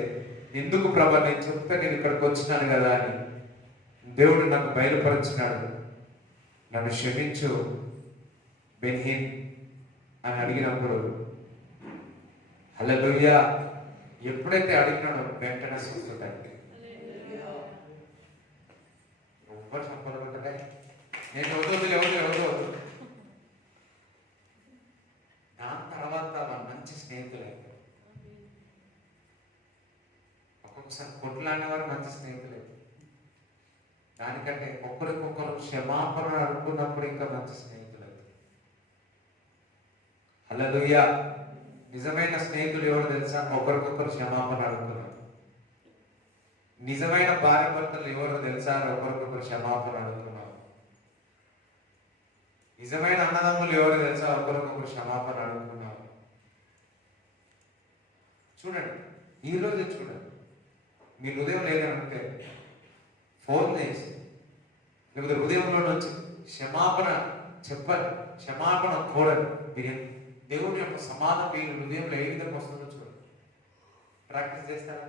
ఎందుకు ప్రభా నేను చెప్తే నేను ఇక్కడికి వచ్చినాను కదా అని దేవుడు నాకు బయలుపరిచినాడు. నన్ను క్షమించు బెన్హిన్ అని అడిగినప్పుడు హల్లెలూయా ఎప్పుడైతే అడిగినాడో వెంటనే స్వస్థత. ఎవ్వరు సంపదపడ్డా నేను ఎవరు దాని తర్వాత మంచి స్నేహితులే. ఒక్కొక్కసారి కొట్లాడినవారు మంచి స్నేహితులే. దానికంటే ఒకరికొకరు క్షమాపణ అనుకున్నప్పుడు ఇంకా మంచి స్నేహితులు. హల్లెలూయా. నిజమైన స్నేహితులు ఎవరు తెలుసా? ఒకరికొకరు క్షమాపణ అడుగుతున్నారు. నిజమైన భార్య భర్తలు ఎవరు తెలుసా? ఒకరికొకరు క్షమాపణ అడుగుతున్నారు. నిజమైన అన్నదమ్ములు ఎవరు తెలుసా? ఒకరికొకరు క్షమాపణ అడుగుతున్నారు. చూడండి, ఈరోజు చూడండి, మీ హృదయం లేదంటే ఫోన్ చేసి లేకపోతే హృదయంలో నుంచి క్షమాపణ చెప్పండి, క్షమాపణ కోరండి. మీరు దేవుని యొక్క సమాధానం మీ హృదయంలో ఏ విధంగా వస్తుందో చూడండి. ప్రాక్టీస్ చేస్తారా?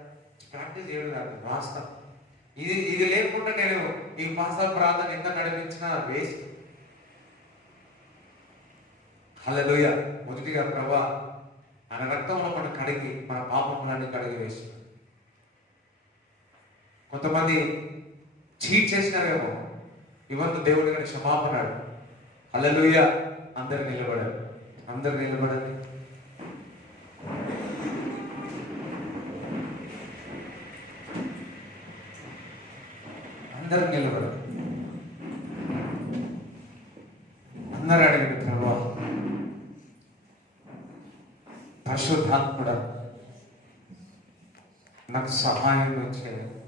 ప్రాక్టీస్ చేయడం కాదు, వాస్తవం. ఇది లేకుండా నేను ఈ ఉపవాస ప్రార్థన ఎంత నడిపించినా వేస్ట్. హల్లెలూయా. మొదటిగా ప్రభా ఆయన రక్తంలో మనం కడిగి మన పాపములన్నీ కడిగి వేసి. కొంతమంది చీట్ చేసినారేమో, ఇవంతా దేవుడి కానీ క్షమాపణ. హల్లెలూయా. అందరు నిలబడారు, అందరు నిలబడండి. అందరు నిలబడారు. అందరూ అడిగింది, ప్రభా పరిశుద్ధాత్ముడా నాకు సహాయం చేయండి,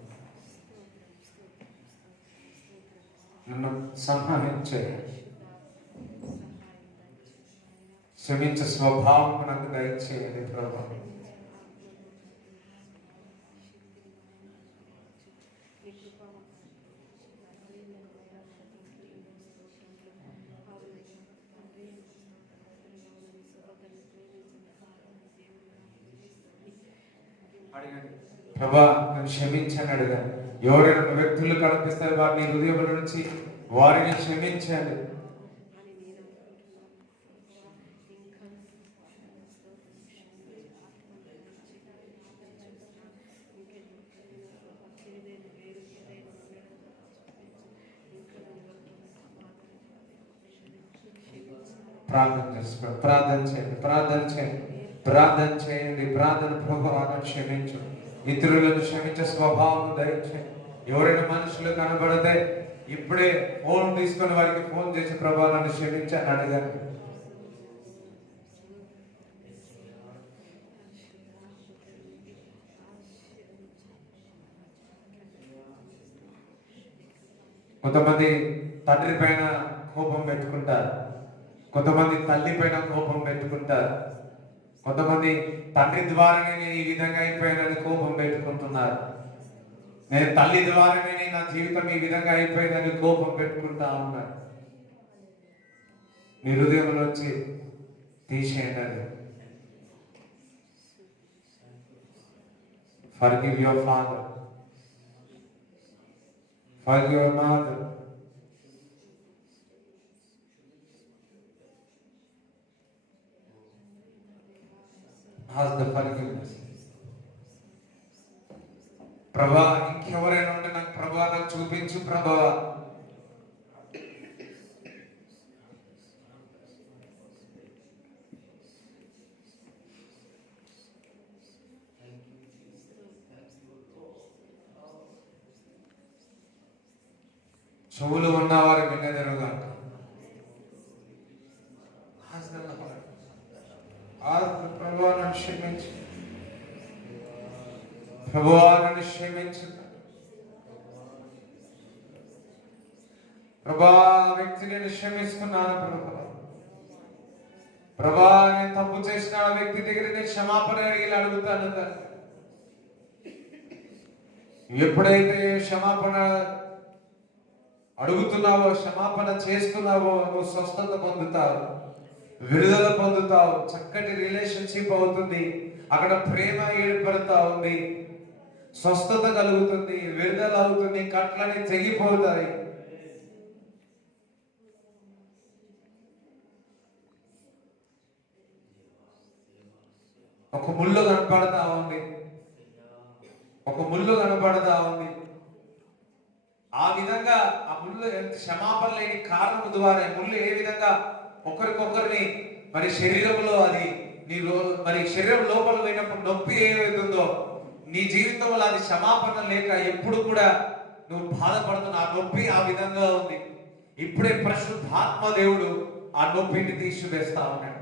నన్ను సహాయం చేయండి, క్షమించే స్వభావం నాకు దయచేయండి ప్రభా. ప్రభా నన్ను క్షమించండి అడిగాను. ఎవరైనా వ్యక్తులు కనిపిస్తారు వారిని హృదయం నుంచి వారిని క్షమించండి. ప్రార్థన చేసుకోండి, ప్రార్థన చేయండి, ప్రార్థన చేయండి, ప్రార్థన చేయండి. ప్రార్థన ప్రభావాన్ని క్షమించు, ఇతరులను క్షమించే స్వభావం దయచేయండి. ఎవరైనా మనుషులు కనబడితే ఇప్పుడే ఫోన్ తీసుకొని వారికి ఫోన్ చేసి ప్రభావాన్ని క్షమించని అడగండి. కొంతమంది తండ్రి పైన కోపం పెట్టుకుంటారు, కొంతమంది తల్లి పైన కోపం పెట్టుకుంటారు, కొంతమంది తండ్రి ద్వారానే నేను ఈ విధంగా అయిపోయానని కోపం పెట్టుకుంటున్నారు. నేను తల్లి ద్వారానే నా జీవితం ఈ విధంగా అయిపోయిందని కోపం పెట్టుకుంటా ఉన్నాను. మీ హృదయంలో వచ్చి తీసేయండి అది. Forgive your father, forgive your mother. Ask the forgiveness. ప్రభా ఇంకెవరైనా ఉంటే నాకు ప్రభా నాకు చూపించు ప్రభా. చెవులు ఉన్నవారు వినదరుగా. ప్రభువా నన్ను క్షమించు, ప్రభువా నన్ను క్షమించు, ప్రభా వ్యక్తి నేను క్షమిస్తున్నాను ప్రభా. ప్రభా నేను తప్పు చేసిన ఆ వ్యక్తి దగ్గర నేను క్షమాపణ అడుగుతాను. ఎప్పుడైతే క్షమాపణ అడుగుతున్నావో, క్షమాపణ చేస్తున్నావో, నువ్వు స్వస్థత పొందుతావు, విడుదల పొందుతావు, చక్కటి రిలేషన్షిప్ అవుతుంది, అక్కడ ప్రేమ ఏర్పడతా ఉంది, స్వస్థత కలుగుతుంది, విడుదల అవుతుంది, కట్లని తెగిపోతాయి. ఒక ముళ్ళు కనపడతా ఉంది, ఒక ముళ్ళు కనపడతా ఉంది. ఆ విధంగా ఆ ముళ్ళు క్షమాపణ లేని కారణం ద్వారా ముళ్ళు ఏ విధంగా ఒకరికొకరిని మరి శరీరంలో అది నీ మరి శరీరం లోపల పోయినప్పుడు నొప్పి ఏమవుతుందో నీ జీవితంలో అది క్షమాపణ లేక ఎప్పుడు కూడా నువ్వు బాధపడుతున్న ఆ నొప్పి ఆ విధంగా ఉంది. ఇప్పుడే పరిశుద్ధాత్మ దేవుడు ఆ నొప్పిని తీసివేస్తా ఉన్నాడు.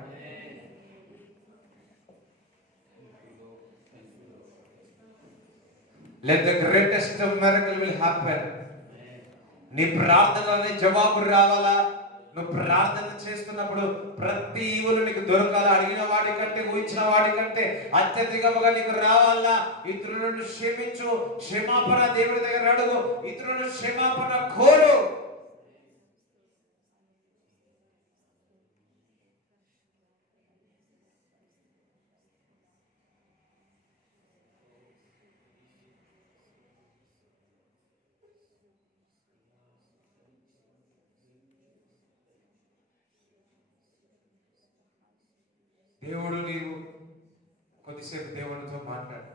Let the greatest miracle will happen. నీ ప్రార్థనని జవాబు రావాలా? నువ్వు ప్రార్థన చేస్తున్నప్పుడు ప్రతి ఈవులు నీకు దొరకాల, అడిగిన వాడి కంటే ఊహించిన వాడి కంటే అత్యధికంగా నీకు రావాలా? ఇతరులను క్షమించు, క్షమాపణ దేవుడి దగ్గర అడుగు, ఇతరులను క్షమాపణ కోరు. దేవుడు నీవు కొద్దిసేపు దేవుడితో మాట్లాడు.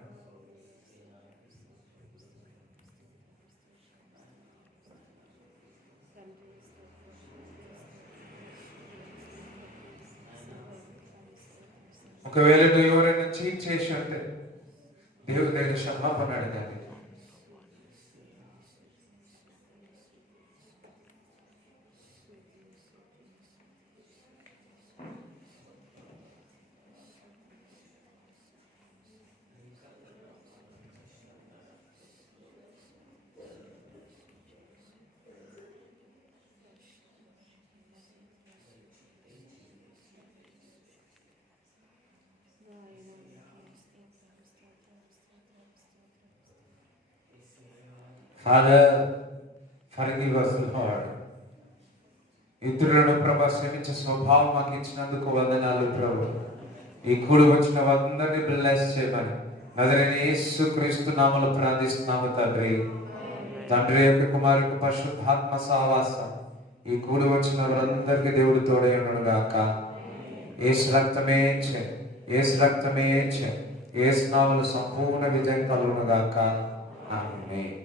ఒకవేళ నువ్వు ఎవరైనా చీట్ చేసి అంటే దేవుడి దగ్గర క్షమాపణ అడగాలి. Father, forgive us, Lord. ఇతరులను ప్రభా క్షమించే స్వభావం మాకు ఇచ్చినందుకు వందనాలు ప్రభు. ఈ కూడి వచ్చిన అందరినీ బ్లెస్ చేయమని నజరేయుడైన యేసుక్రీస్తు నామములో ప్రార్థిస్తున్నాము తండ్రి. తండ్రి యొక్క కుమారుని పరిశుద్ధాత్మ సహవాసం ఈ కూడి వచ్చిన వారందరికీ దేవుడు తోడై ఉండును గాక. యేసు రక్తమే ఇచ్చే, యేసు రక్తమే ఇచ్చే, యేసు నామములో సంపూర్ణ విజయం కలుగును గాక. ఆమేన్.